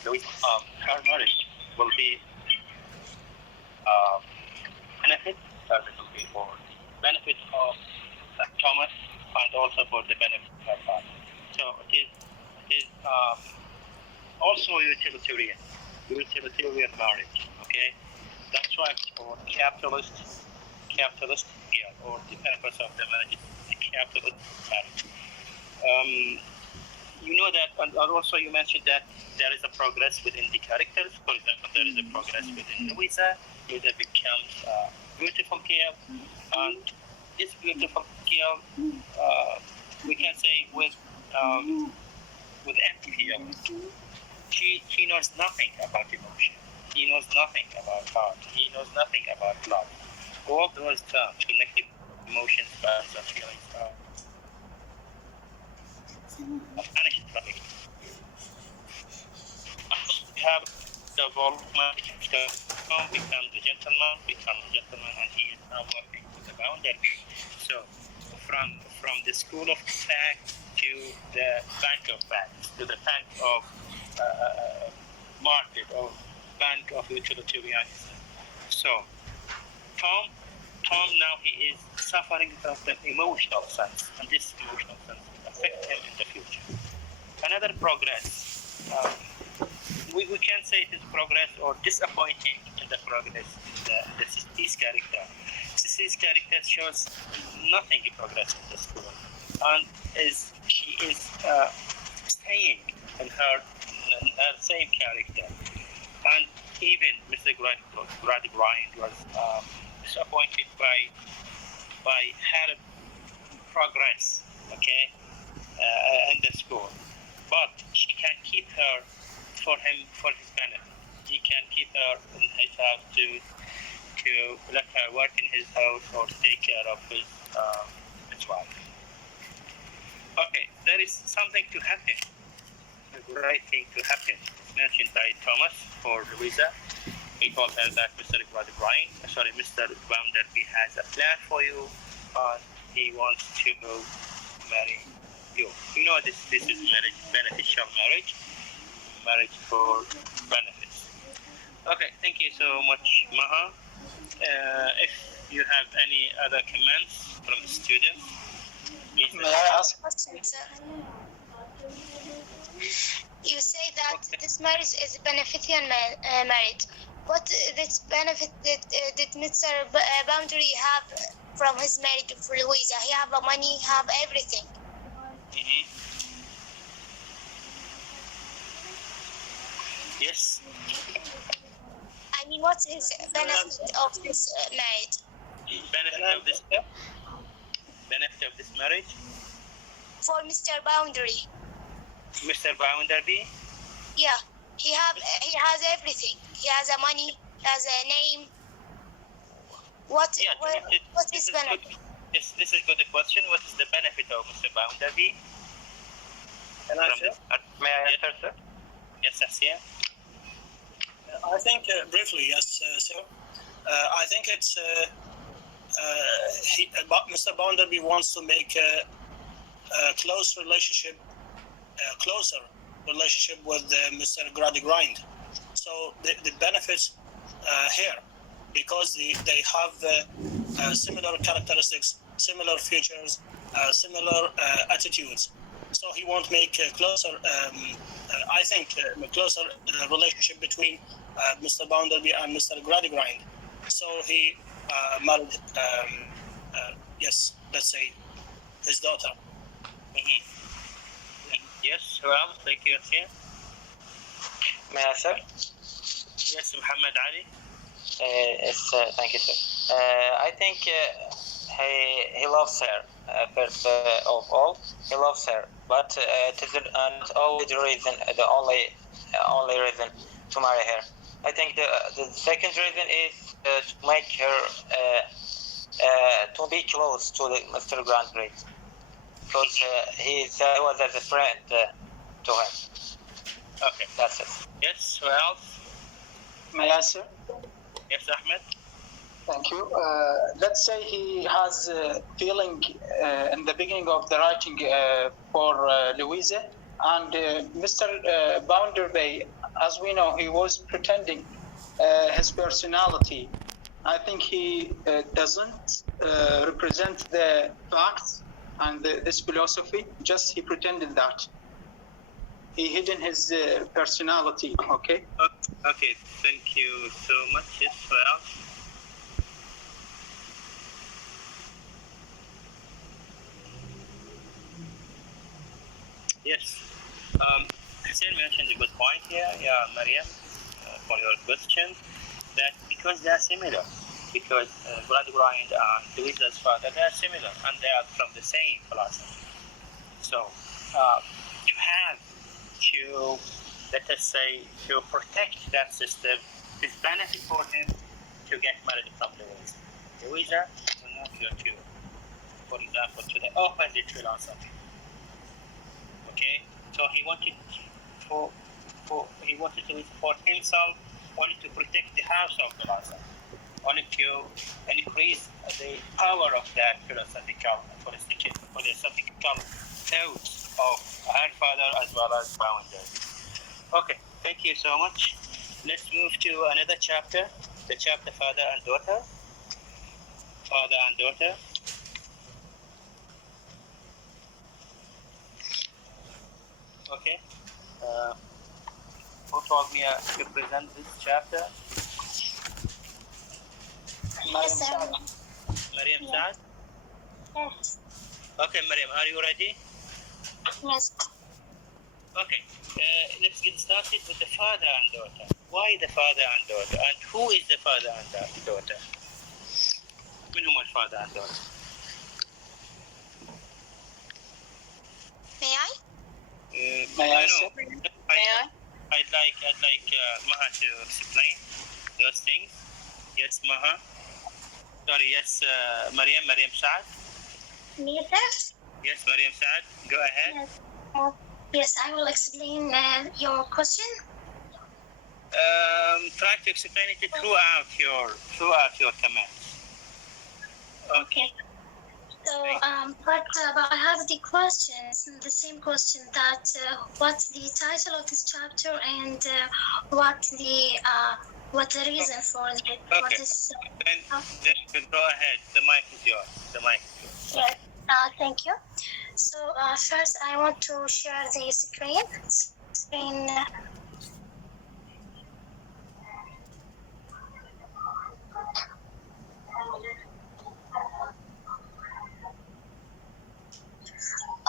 her marriage will be benefit, will be for benefit of Thomas and also for the benefit of her father. So it is also utilitarian marriage. Okay, that's why it's called capitalist or the purpose of the marriage is capitalist marriage. You know that, and also you mentioned that there is a progress within the characters. For example, there is a progress within Louisa. Louisa becomes a beautiful girl, and this beautiful girl, we can say with empty feelings. She knows nothing about emotion. He knows nothing about heart. He knows nothing about love. All those terms, connected emotions, values, and feelings are vanished from it. We have the development, becomes a gentleman, and he is now working with the boundary. So from the school of facts to the bank of facts, to the bank of market, or bank of utilitarianism. So Tom now he is suffering from the emotional sense, and this emotional sense will affect him in the future. Another progress we can say it is progress or disappointing in the progress in the Sisi's character. Sisi's character shows nothing progress in the school, and she is staying in her same character. And even Mr. Gradgrind was disappointed by her progress, okay, in the school. But she can keep her for his benefit. He can keep her in his house to let her work in his house or take care of his wife. Okay, there is something to happen. A great thing to happen. It's mentioned by Thomas for Louisa. He told her that Mr. Bounderby has a plan for you, and he wants to marry you. You know this is marriage, beneficial marriage for benefits. Okay, thank you so much, Maha. If you have any other comments from the students, please. May I ask? You say that this marriage is a beneficial marriage. What this benefit did Mr. Boundary have from his marriage with Louisa? He have the money, have everything. Mm-hmm. Yes. I mean, what's his benefit of this marriage? Benefit of this marriage? For Mr. Boundary. Mr. Bounderby? Yeah, he has everything. He has a money, he has a name. What is benefit? Yes, this is a good question. What is the benefit of Mr. Bounderby? Can I answer? May I answer, sir? Yes, Asiya. I think briefly, yes, sir. I think it's Mr. Bounderby wants to make a closer relationship with Mr. Gradgrind. So the benefits here, because they have similar characteristics, similar features, similar attitudes. So he won't make a closer, I think, a closer relationship between Mr. Bounderby and Mr. Gradgrind. So he married, yes, let's say, his daughter. Mm-hmm. Yes, who else? Thank you, Asiya. May I, sir? Yes, Muhammad Ali. Yes, thank you, sir. I think he loves her. First of all, he loves her, but it is not always the reason, the only reason to marry her. I think the second reason is to make her to be close to Mr. Gradgrind, because he was as a friend to him. Okay, that's it. Yes, who else? May I, sir? Yes, Ahmed. Thank you. Let's say he has a feeling in the beginning of the writing for Louisa, and Mr. Bounderby, as we know, he was pretending his personality. I think he doesn't represent the facts and this philosophy, just he pretended that. He hidden his personality, okay? Okay, thank you so much. Yes, who else? Yes. Hussein mentioned a good point here, Mariam, for your question, that because they are similar, because Gradgrind and Louisa's father, they are similar, and they are from the same philosophy. So, you have to, let us say, to protect that system, it's benefit for him to get married from Louisa. Louisa will not go to, for example, to the opposite philosophy. Okay, so he wanted for himself, wanted to protect the house of the Lhasa, wanted to increase the power of that philosophical thoughts of her father as well as Bounderby. Okay, thank you so much. Let's move to another chapter, the chapter Father and Daughter. Father and Daughter. Okay. who told me to present this chapter? Yes, sir. Mariam Yeah. Saad? Yes. Okay, Mariam, are you ready? Yes. Okay, let's get started with the father and daughter. Why the father and daughter? And who is the father and daughter? من هم الfather and daughter? May I? May I No. say? I'd like Maha to explain those things. Yes, Maha. Sorry, yes, Mariam Saad. Me, sir? Yes, Mariam Saad. Go ahead. Yes. Yes, I will explain your question. Try to explain it throughout your comments. Okay. So, but I have the questions, the same question that what's the title of this chapter and what the reason for it? Okay. For this? Then go ahead. The mic is yours. Yes. Thank you. So first, I want to share the screen.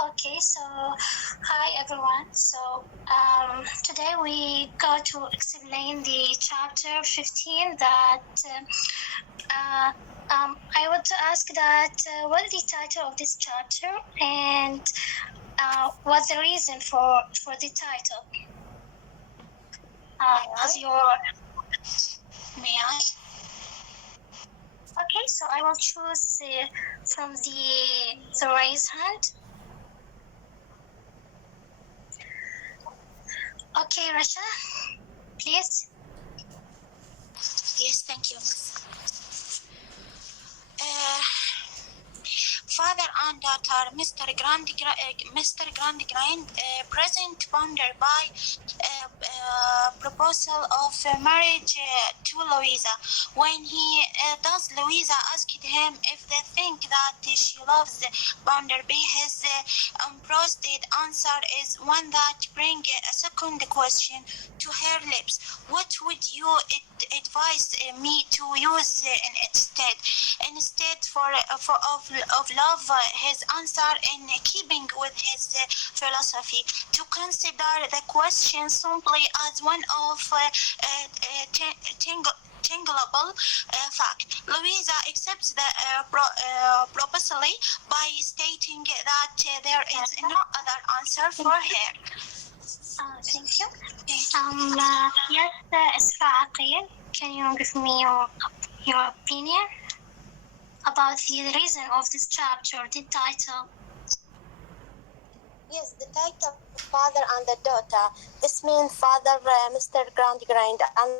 Okay, so hi everyone. So today we go to explain the chapter 15 that I want to ask that what is the title of this chapter and what's the reason for the title? As your may I? Okay, so I will choose from the raise hand. Okay, Rasha, please. Yes, thank you. Father and daughter, Mr. Grandgrain, present bounded by proposal of marriage to Louisa. When he does, Louisa asked him if they think that she loves Bounderby. His unprocessed answer is one that brings a second question to her lips. What would you advise me to use instead? Instead of love, his answer in keeping with his philosophy, to consider the question simply as one of tangible fact. Louisa accepts the proposal by stating that there is no other answer for her. Thank you. Yes, Isra Aqil, can you give me your opinion about the reason of this chapter, the title? Yes, the title Father and the Daughter. This means Father Mr. Grandgrain and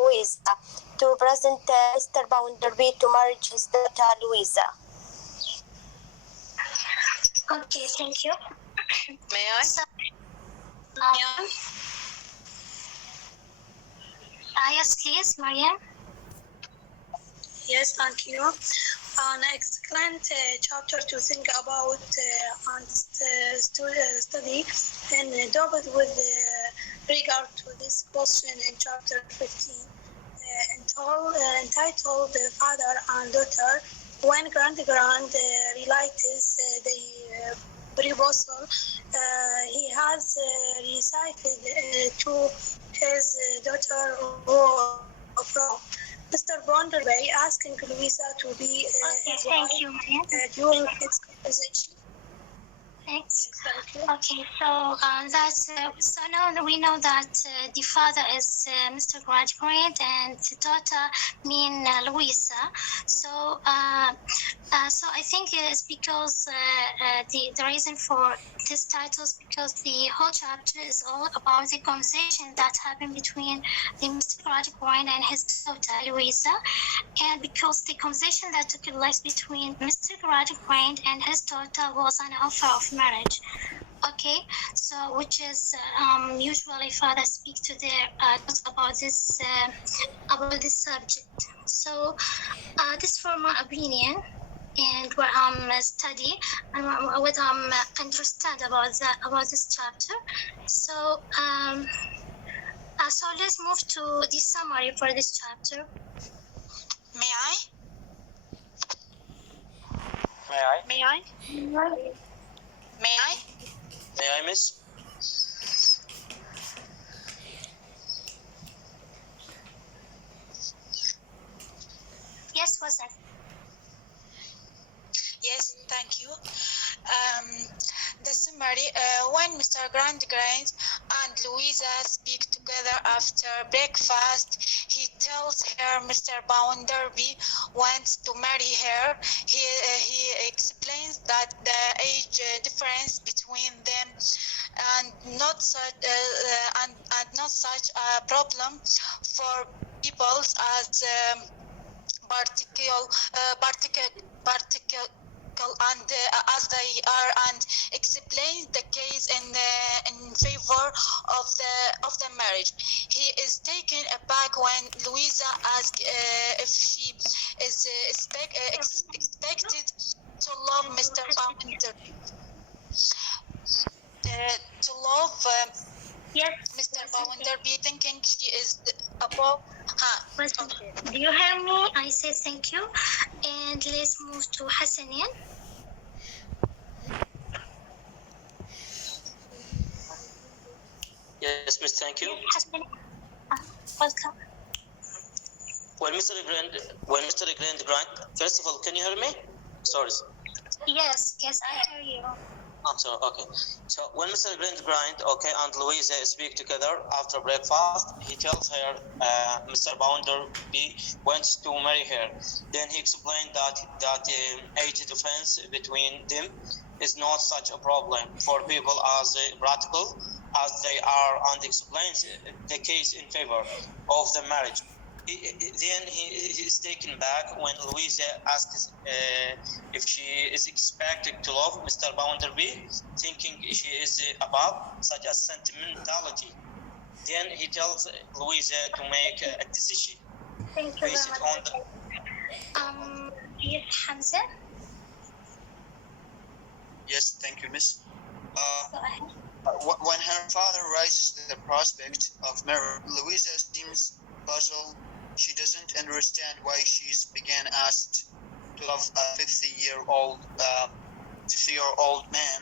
Louisa to present Mr. Bounderby to marriage his daughter Louisa. Okay, thank you. May I? So, yes, please, Mariam. Yes, thank you. An excellent chapter to think about and study and double with regard to this question in chapter 15, entitled Father and Daughter. When Grandgrain realizes the proposal, he has recited to his daughter from Mr. Bounderby asking Louisa to be his wife during his conversation. Thanks. Okay, so so now we know that the father is Mr. Grandgrain and the daughter mean Louisa. So so I think it's because the reason for this title is because the whole chapter is all about the conversation that happened between the Mr. Grandgrain and his daughter Louisa, and because the conversation that took place between Mr. Grandgrain and his daughter was an offer of marriage. Okay, so which is usually fathers speak to their daughters about this subject. So this for my opinion and what study and what understand about this chapter. So So let's move to the summary for this chapter. May I? May I? May I? May I? May I, miss? Yes, was it? Yes, thank you. The summary, when Mr. Grant and Louisa speak together after breakfast, he tells her Mr. Bounderby wants to marry her. He explains that the age difference between them and not such a problem for people as particle and as they are, and explains the case in favor of the marriage. He is taken aback when Louisa asks if she is expected to love Mr. Pounder. To love Mr. Pounder, be thinking she is above. Okay. Do you hear me? I say thank you. And let's move to Hassanin. Yes, miss, thank you. Welcome. When Mr. Grant, first of all, can you hear me? Sorry. Yes, I hear you. I'm sorry, okay. So when Mr. Grant, okay, and Louisa speak together after breakfast, he tells her Mr. Bounderby wants to marry her. Then he explained that age difference between them is not such a problem for people as practical as they are, and explains the case in favor of the marriage. Then he is taken back when Louisa asks if she is expected to love Mr. Bounderby, thinking she is above such as sentimentality. Then he tells Louisa to make a decision. Thank you very much. Yes, Hamza? Yes, thank you, miss. When her father raises the prospect of marriage, Louisa seems puzzled. She doesn't understand why she's began asked to love a 50-year-old man,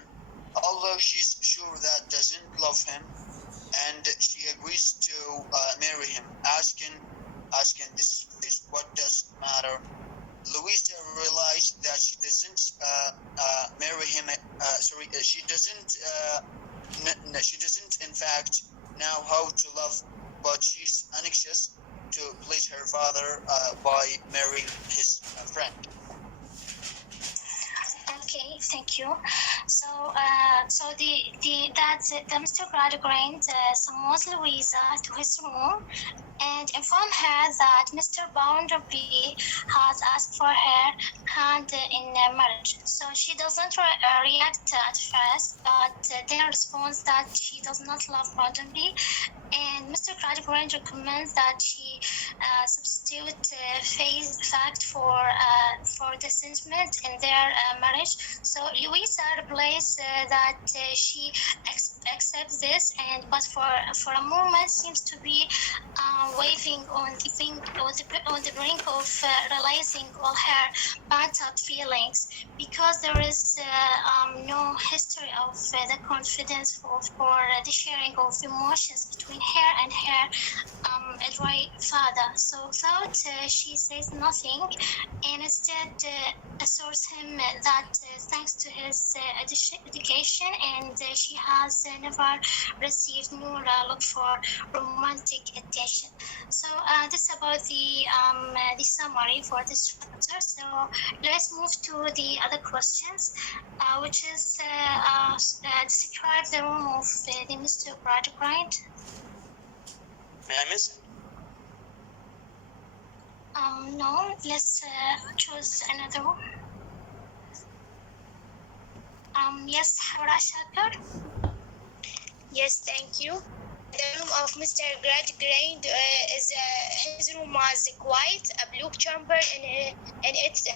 although she's sure that doesn't love him, and she agrees to marry him, asking this what does matter. Louisa realized that she doesn't marry him. She doesn't in fact know how to love, but she's anxious to please her father by marrying his friend. Okay, thank you. So the Mr. Grant summons Louisa to his room and inform her that Mr. Bounderby has asked for her hand in marriage. So she doesn't react at first, but then responds that she does not love Bounderby, and Mr. Grant recommends that she substitute fact for the sentiment in their marriage. So Louisa replies that she accepts this, but for a moment seems to be waving on the brink of realizing all her pent-up feelings, because there is no history of the confidence for the sharing of emotions between her and her adroit father. So without she says nothing, and instead assures him that thanks to his education and she has never received nor looked for romantic attention. So this about the summary for this chapter. So let's move to the other questions, which is describe the room of the Mr. Grant. May I, miss? No, let's choose another one. Yes, Rashakar. Yes, thank you. The room of Mr. Grant is his room was quiet, a blue chamber, and it's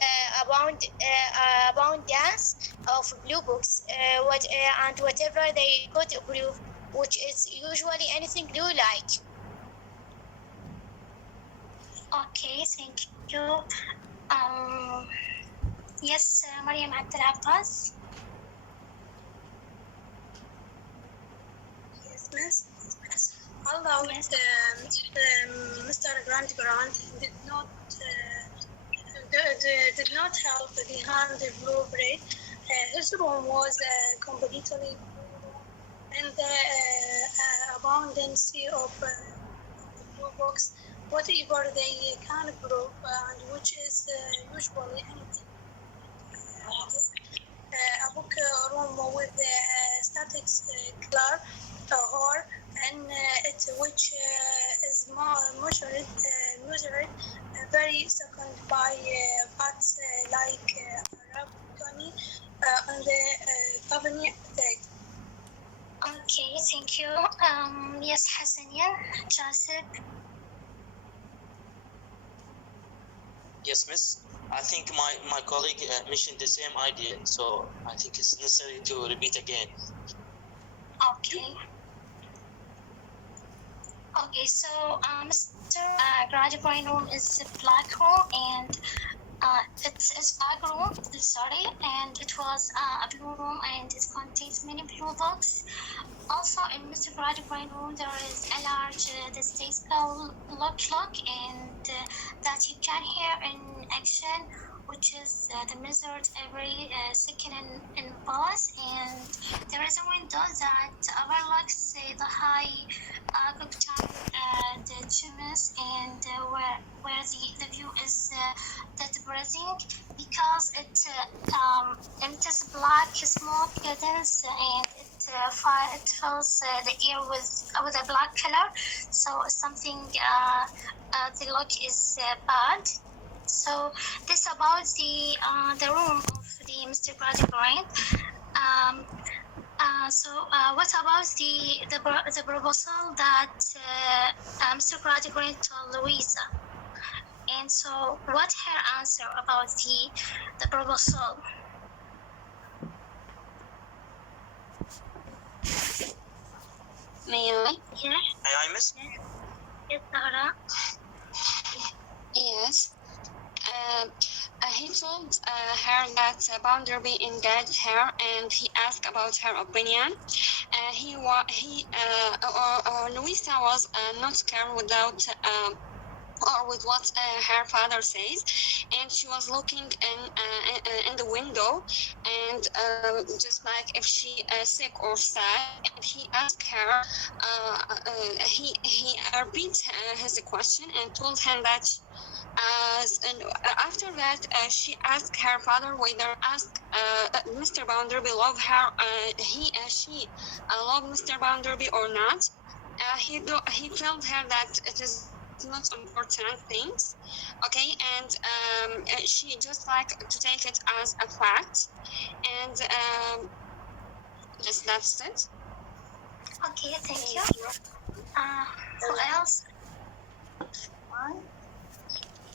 abundance of blue books, and whatever they could approve, which is usually anything blue like. Okay, thank you. Yes, Mariam Abdel Abbas. Yes, miss. Although Mr. Grant did not help behind the blueprint. His room was completely in the abundance of blue box, whatever they can prove, and which is usually anything. A book room with statics clear or and it which is measured very second by parts like Arab Tony on the cabinet day. Okay, thank you. Yes, Hassanian, Jasib. Yes, miss. I think my colleague mentioned the same idea, so I think it's necessary to repeat again. Okay. Okay, so Mr. Graduate room is a black room, and it's black room, sorry, and it was a blue room, and it contains many blue books. Also, in Mr. Graduate room, there is a large statistical clock, and that you can hear in action, which is the measured every second in pulse, and there is a window that overlooks the high Guptan the chimneys, and where the view is that breathing, because it emits black smoke dense, and it fills the air with a black color, so something the look is bad. So this about the room of the Mr. Graduate. What about the proposal that Mr. Graduate told Louisa? And so, what her answer about the proposal? May I? Yeah. May I, miss? Yes, Zahra. Yes. He told her that Bounderby engaged her, and he asked about her opinion. Louisa was not scared or with what her father says, and she was looking in the window, and just like if she sick or sad, and he asked her, he repeat his question and told him that. And after that, she asked her father whether Mr. Bounderby loved her. She loved Mr. Bounderby or not. He told her that it is not important things, okay, and she just like to take it as a fact, and just that's it. Okay, thank you. Who else?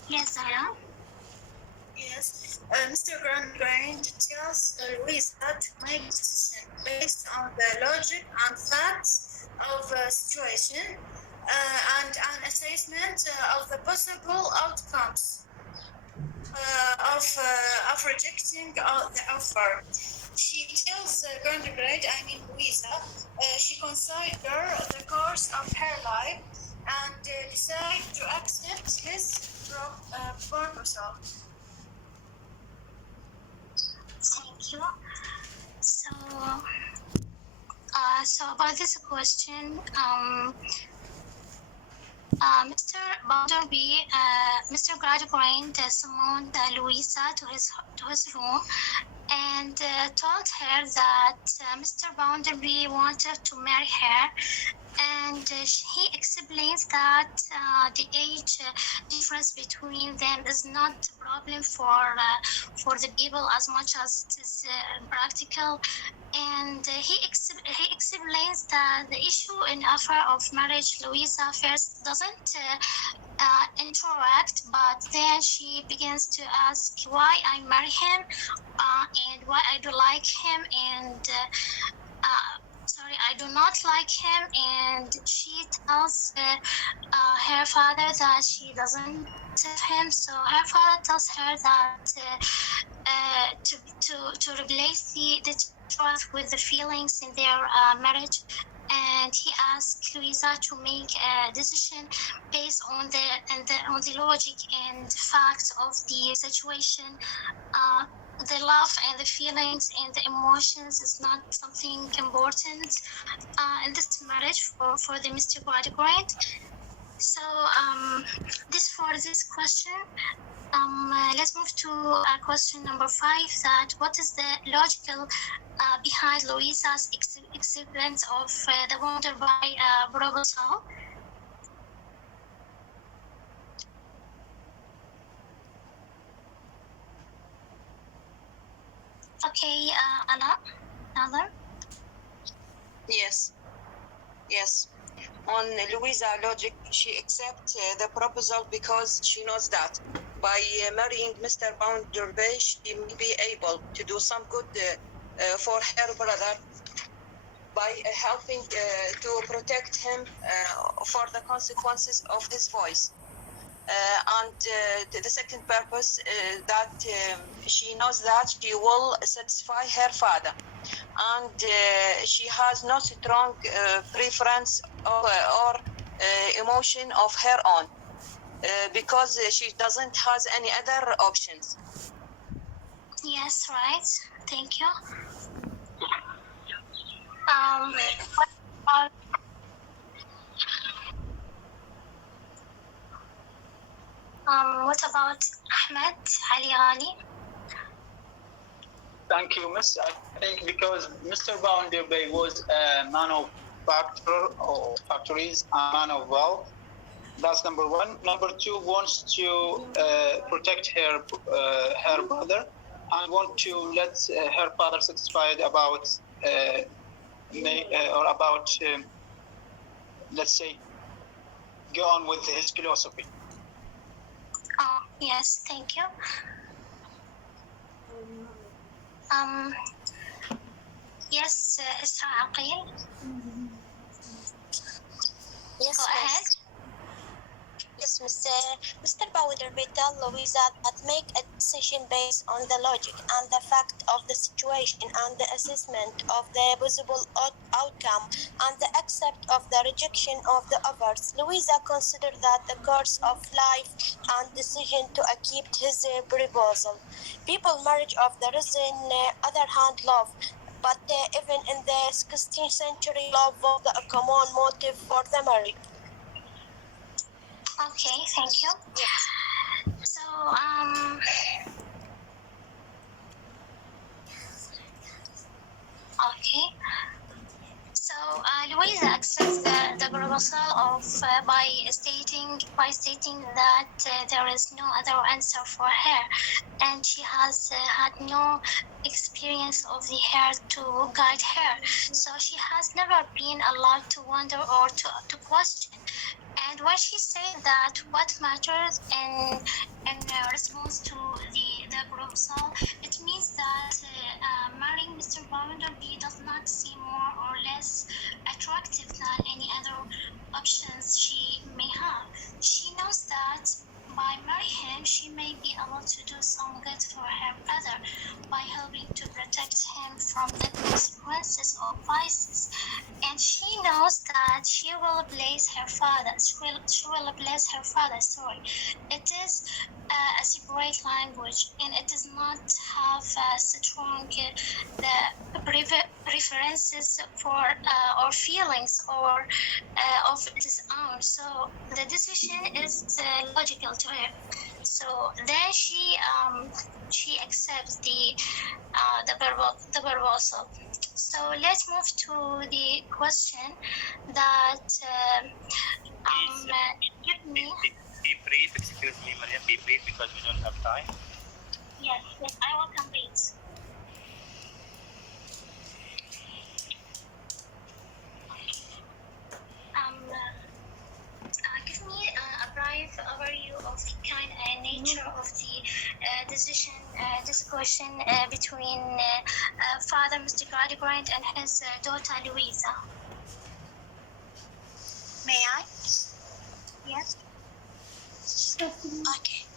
Yes, Zahra. Yes, Mr. Grant tells Louisa to make decisions based on the logic and facts of the situation and an assessment of the possible outcomes of rejecting the offer. She tells Grant, Louisa, she consider the course of her life and decide to accept his proposal. Thank you. So about this question, Mr. Bounderby, Mr. Gradgrind summoned Louisa to his room and told her that Mr. Bounderby wanted to marry her, and he explains that the age difference between them is not a problem for the people as much as it is practical. And he explains that the issue in offer of marriage, Louisa first doesn't interact, but then she begins to ask why I marry him and why I do like him, and sorry, I do not like him, and she tells her father that she doesn't of him. So her father tells her that to replace the trust with the feelings in their marriage, and he asked Louisa to make a decision based on the logic and facts of the situation. The love and the feelings and the emotions is not something important in this marriage for the Mr. Gradgrind. So this for this question. Let's move to question number 5. That what is the logical behind Louisa's acceptance of the wonder by proposal? Okay, Anna, another. Yes. On Louisa logic, she accepts the proposal because she knows that by marrying Mr. Bounderby, she may be able to do some good for her brother by helping to protect him for the consequences of his voice. And the second purpose that she knows that she will satisfy her father, and she has no strong preference or emotion of her own because she doesn't has any other options. Yes, right. Thank you. What about Ahmed Ali Ali? Thank you, Miss. I think because Mr. Bounderby was a man of factories, a man of wealth. That's number one. Number two, wants to protect her brother and want to let her father satisfied about let's say, go on with his philosophy. Oh, yes, thank you. Yes, Isra Aqil. Yes, go ahead. Yes, Mr. Bounderby tell Louisa that make a decision based on the logic and the fact of the situation and the assessment of the possible outcome and the accept of the rejection of the others. Louisa considered that the course of life and decision to accept his proposal. People marriage of the reason, other hand love. But even in the 16th century, love was a common motive for the marriage. Okay, thank you. So, okay. So, Louisa accepts the proposal of by stating that there is no other answer for her, and she has had no experience of the hair to guide her. So she has never been allowed to wonder or to question. And when she said that what matters in response to the proposal, it means that marrying Mr. Bounderby does not seem more or less attractive than any other options she may have. She knows that by marrying him, she may be able to do some good for her brother by helping to protect him from the consequences of vices. And she knows that she will bless her father. She will bless her father. Sorry, it is a separate language, and it does not have strong preferences for or feelings or of its own. So the decision is logical to her. So then she accepts the proposal. So let's move to the question that give me. Be brief, excuse me, Maria, be brief because we don't have time. Yes, I will complete. Give me a brief overview of the kind and nature of the decision discussion between Father Mr. Gradgrind and his daughter Louisa. May I? Yes. Okay.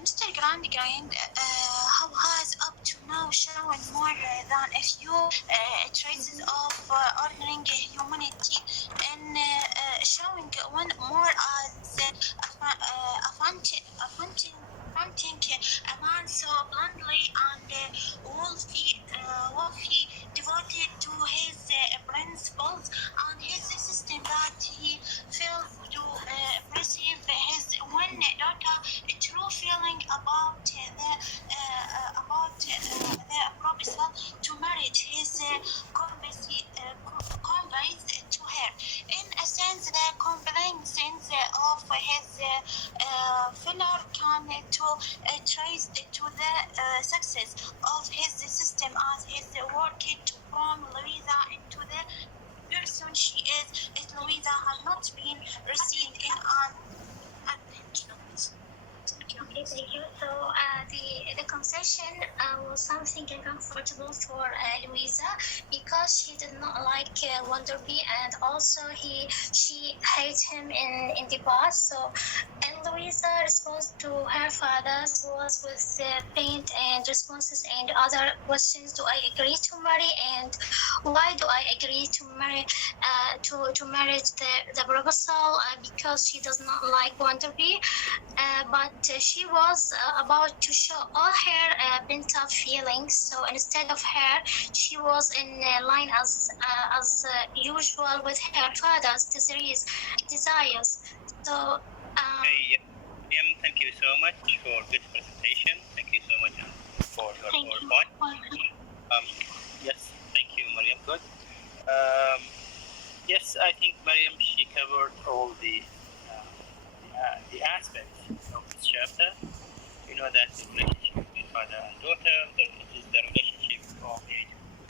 Mr. Grandgrain, how has up to now shown more than a few traces of ordering humanity and showing one more as affronting a man so bluntly and wolfy devoted to his principles and his system that he fails to perceive his one daughter true feeling about the proposal to marriage his conveys to her. In a sense, the compelling sense of his failure can to trace to the success of his system as his work to form Louisa into the person she is. If Louisa has not been received in an Okay, thank you. So the concession was something uncomfortable for Louisa because she did not like Wonderby, and also she hates him in the past. So, and Louisa response to her father's was with paint and responses and other questions. Do I agree to marry, and why do I agree to marry to marriage the proposal? Because she does not like Wonderby. But she was about to show all her pent-up feelings. So instead of her, she was in line as usual with her father's desires. So. Thank you so much for this presentation. Thank you so much for your point. Yes, thank you, Mariam. Good. Yes, I think Mariam, she covered all the aspects of this chapter. You know that the relationship between father and daughter, it is the relationship of the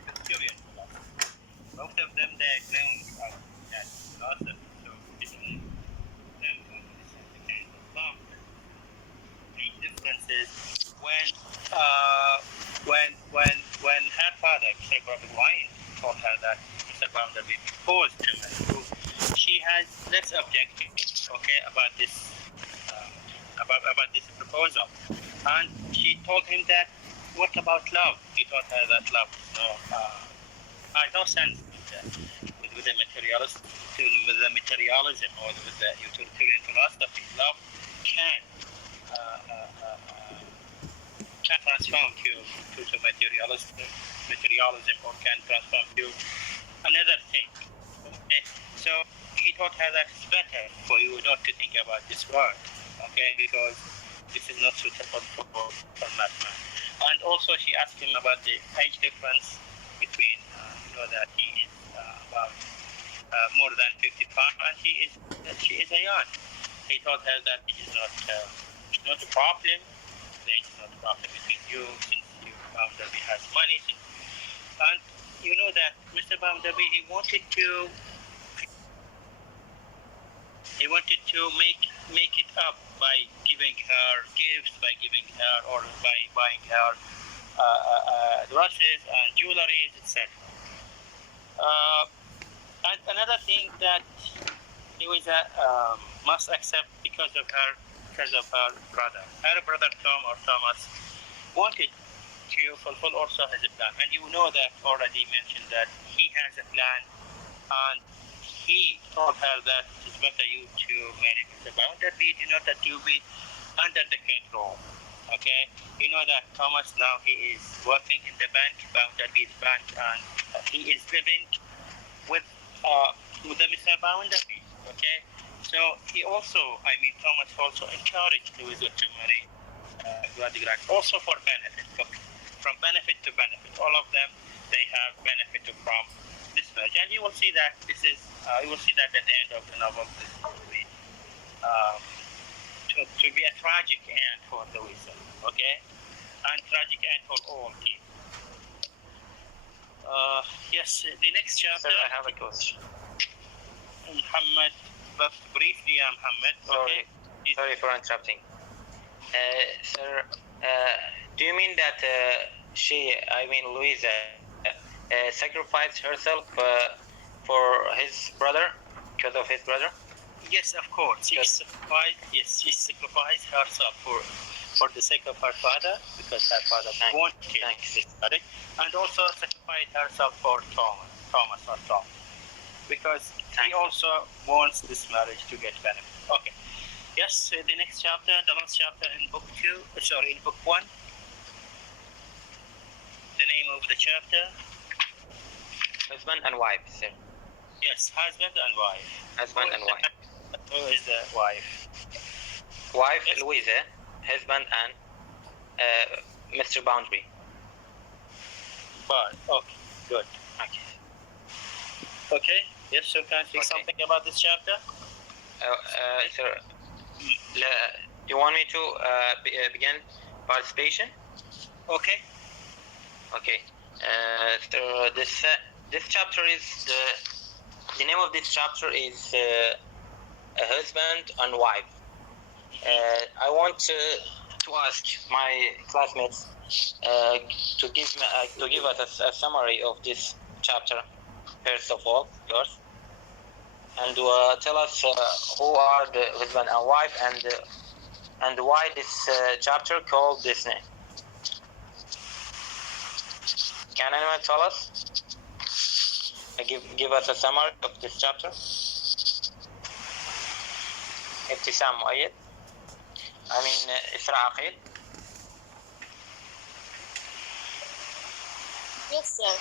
Victorian philosophy. Both of them they are grown out of that philosophy, so between them to understand the kind of love. The differences when her father, Mr. Wine, told her that Mr. Bounderby proposed to her, she has less objections, okay, about this about this proposal, and she told him that what about love? He told her that love has no sense with the materialism or with the utilitarian philosophy. Love can transform you to materialism or can transform you another thing. Okay? So he told her that it's better for you not to think about this word, okay, because this is not suitable for that man. And also she asked him about the age difference between, that he is about more than 55 and she is a young. He told her that it is not a problem. There is not a problem between you since Bounderby has money. And you know that Mr. Bounderby, he wanted to make it up by giving her gifts, by giving her or by buying her dresses and jewelry, etc. And another thing that Louisa must accept because of her brother. Her brother Tom or Thomas wanted to fulfill also his plan. And you know that already mentioned that he has a plan, and he told her that it's better you to marry Mr. Bounderby, that you be under the control. Okay? You know that Thomas now he is working in the bank, Bounderby's bank, and he is living with the Mr. Bounderby. Okay? So he also, Thomas also encouraged Louisa to marry Grant, also for benefit, from benefit to benefit. All of them, they have benefited from this marriage. And you will see that you will see that at the end of the novel, this will be to be a tragic end for Louisa, okay? And tragic end for all people. Yes, the next chapter. Sir, I have a question. Muhammad, but briefly, Muhammad. Okay. Sorry for interrupting. Sir, do you mean that Louisa, sacrificed herself for his brother, because of his brother? Yes, of course. She sacrificed herself for the sake of her father, because her father wanted this marriage, and also sacrificed herself for Thomas, because he also wants this marriage to get benefit. Okay. Yes, the next chapter, the last chapter in book 1. The name of the chapter? Husband and wife, sir. Yes, husband and wife. Husband and wife. Who is the wife? Wife, yes. Louisa. Husband and Mr. Boundary. But okay, good. Okay. Okay. Yes, so can I say something about this chapter? Sir, you want me to begin participation? Okay. Okay. So this chapter is the name of this chapter is a husband and wife. I want to ask my classmates to give us a summary of this chapter. First of all, yours, and tell us who are the husband and wife, and why this chapter called this name. Can anyone tell us? Give us a summary of this chapter. ابتسام مؤيد. إسراء عقيل. Yes, sir.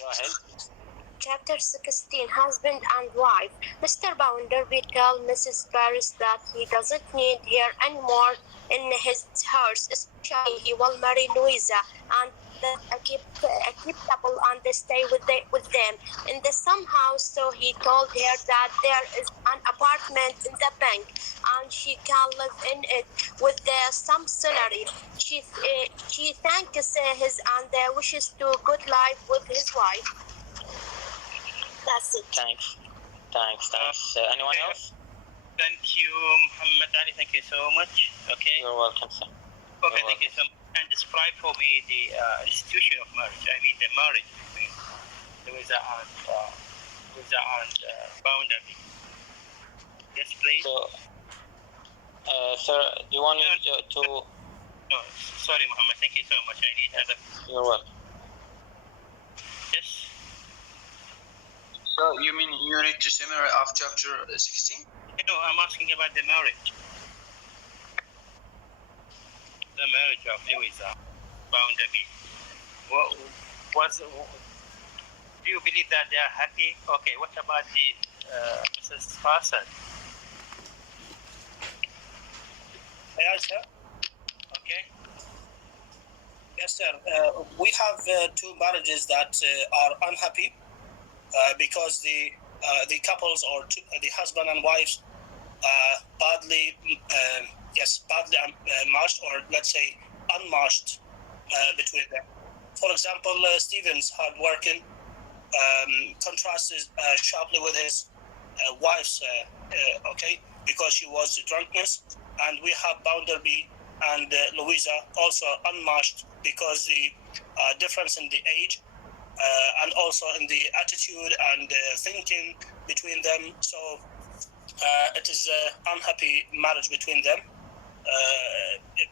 Go ahead. Chapter 16, Husband and Wife. Mr. Bounderby tells Mrs. Paris that he doesn't need her anymore in his house, especially he will marry Louisa and keep couple and stay with them in the same house. So he told her that there is an apartment in the bank and she can live in it with some salary. She thanks his and wishes to good life with his wife. That's it. Thanks. Anyone else? Thank you, Muhammad Ali. Thank you so much. Okay. You're welcome, sir. Okay, thank you so much. And describe for me the institution of marriage. I mean the marriage between Louisa and Bounderby. Yes, please. So, sir, do you want me to? No, sorry, Muhammad. Thank you so much. I need another. You're welcome. Yes. So you mean you need to summary of chapter 16? No, I'm asking about the marriage. The marriage of Louisa Bounderby. Do you believe that they are happy? Okay, what about the Mrs. Farsad? May I, sir? Okay. Yes, sir. We have two marriages that are unhappy because the couples or the husband and wives badly matched, or let's say unmatched between them. For example, Stephen's hard working contrasted sharply with his wife's, because she was drunkenness, and we have Bounderby and Louisa also unmatched because the difference in the age and also in the attitude and thinking between them. So it is an unhappy marriage between them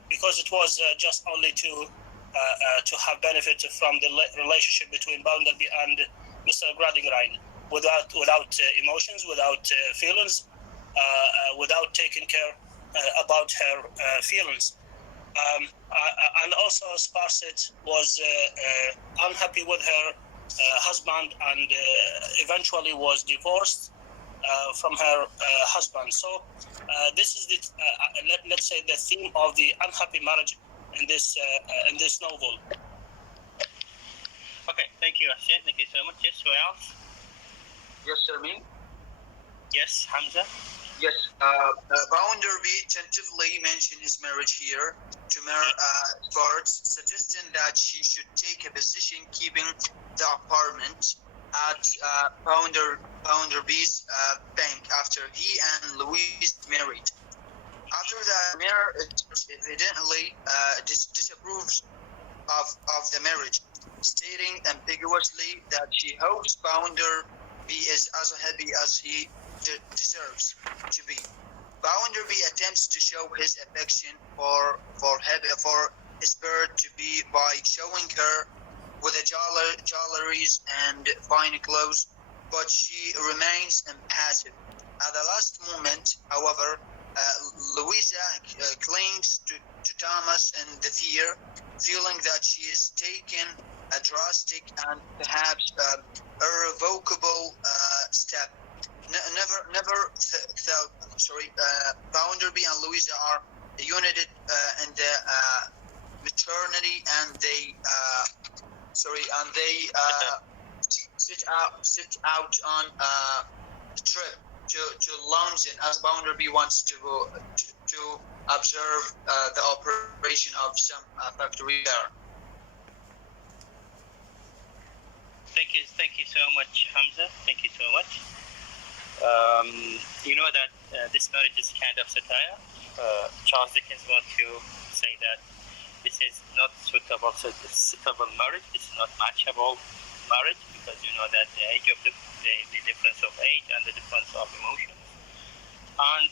because it was just only to have benefit from the relationship between Bounderby and Mr. Gradingrind without emotions, without feelings, without taking care about her feelings. And also Sparsit was unhappy with her husband and eventually was divorced from her husband. So this is the let's say the theme of the unhappy marriage in this novel. Okay, thank you, Hassan. Thank you so much. Yes, who else? Yes, sir, me? Yes, Hamza? Yes, Bounderby tentatively mentioned his marriage here to Mayor Sparks, suggesting that she should take a position keeping the apartment at Bounderby's bank after he and Louise married. After that, Mayor evidently disapproves of the marriage, stating ambiguously that she hopes Bounderby is as happy as he deserves to be. Bounderby attempts to show his affection for his bird to be by showing her with the jewelries and fine clothes, but she remains impassive. At the last moment, however, Louisa clings to Thomas in the fear, feeling that she is taking a drastic and perhaps irrevocable step. Bounderby and Louisa are united in the maternity, and they set out on a trip to London, as Bounderby wants to observe the operation of some factory there. Thank you so much, Hamza. Thank you so much. You know that this marriage is kind of satire. Charles Dickens wants to say that this is not suitable marriage. This is not matchable marriage, because you know that the age of the difference of age and the difference of emotions, and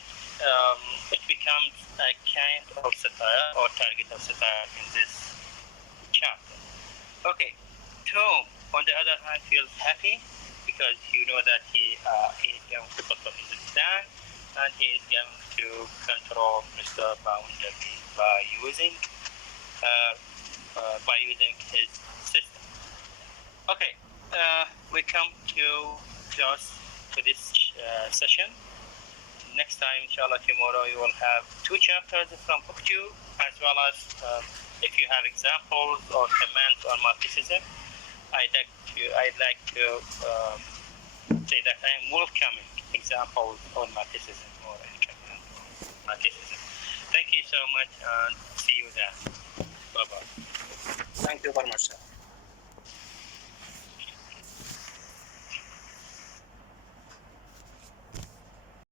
it becomes a kind of satire or target of satire in this chapter. Okay, Tom, on the other hand, feels happy because you know that he is going to fulfill his plan, and he is going to control Mr. Bounderby by using his system. Okay, we come to close to this session. Next time, inshallah, tomorrow you will have 2 chapters from book 2, as well as if you have examples or comments on Marxism. I'd like to say that I am welcoming examples on Marxism or any comment on Marxism. Thank you so much, and see you there. Bye-bye. Thank you very much, sir.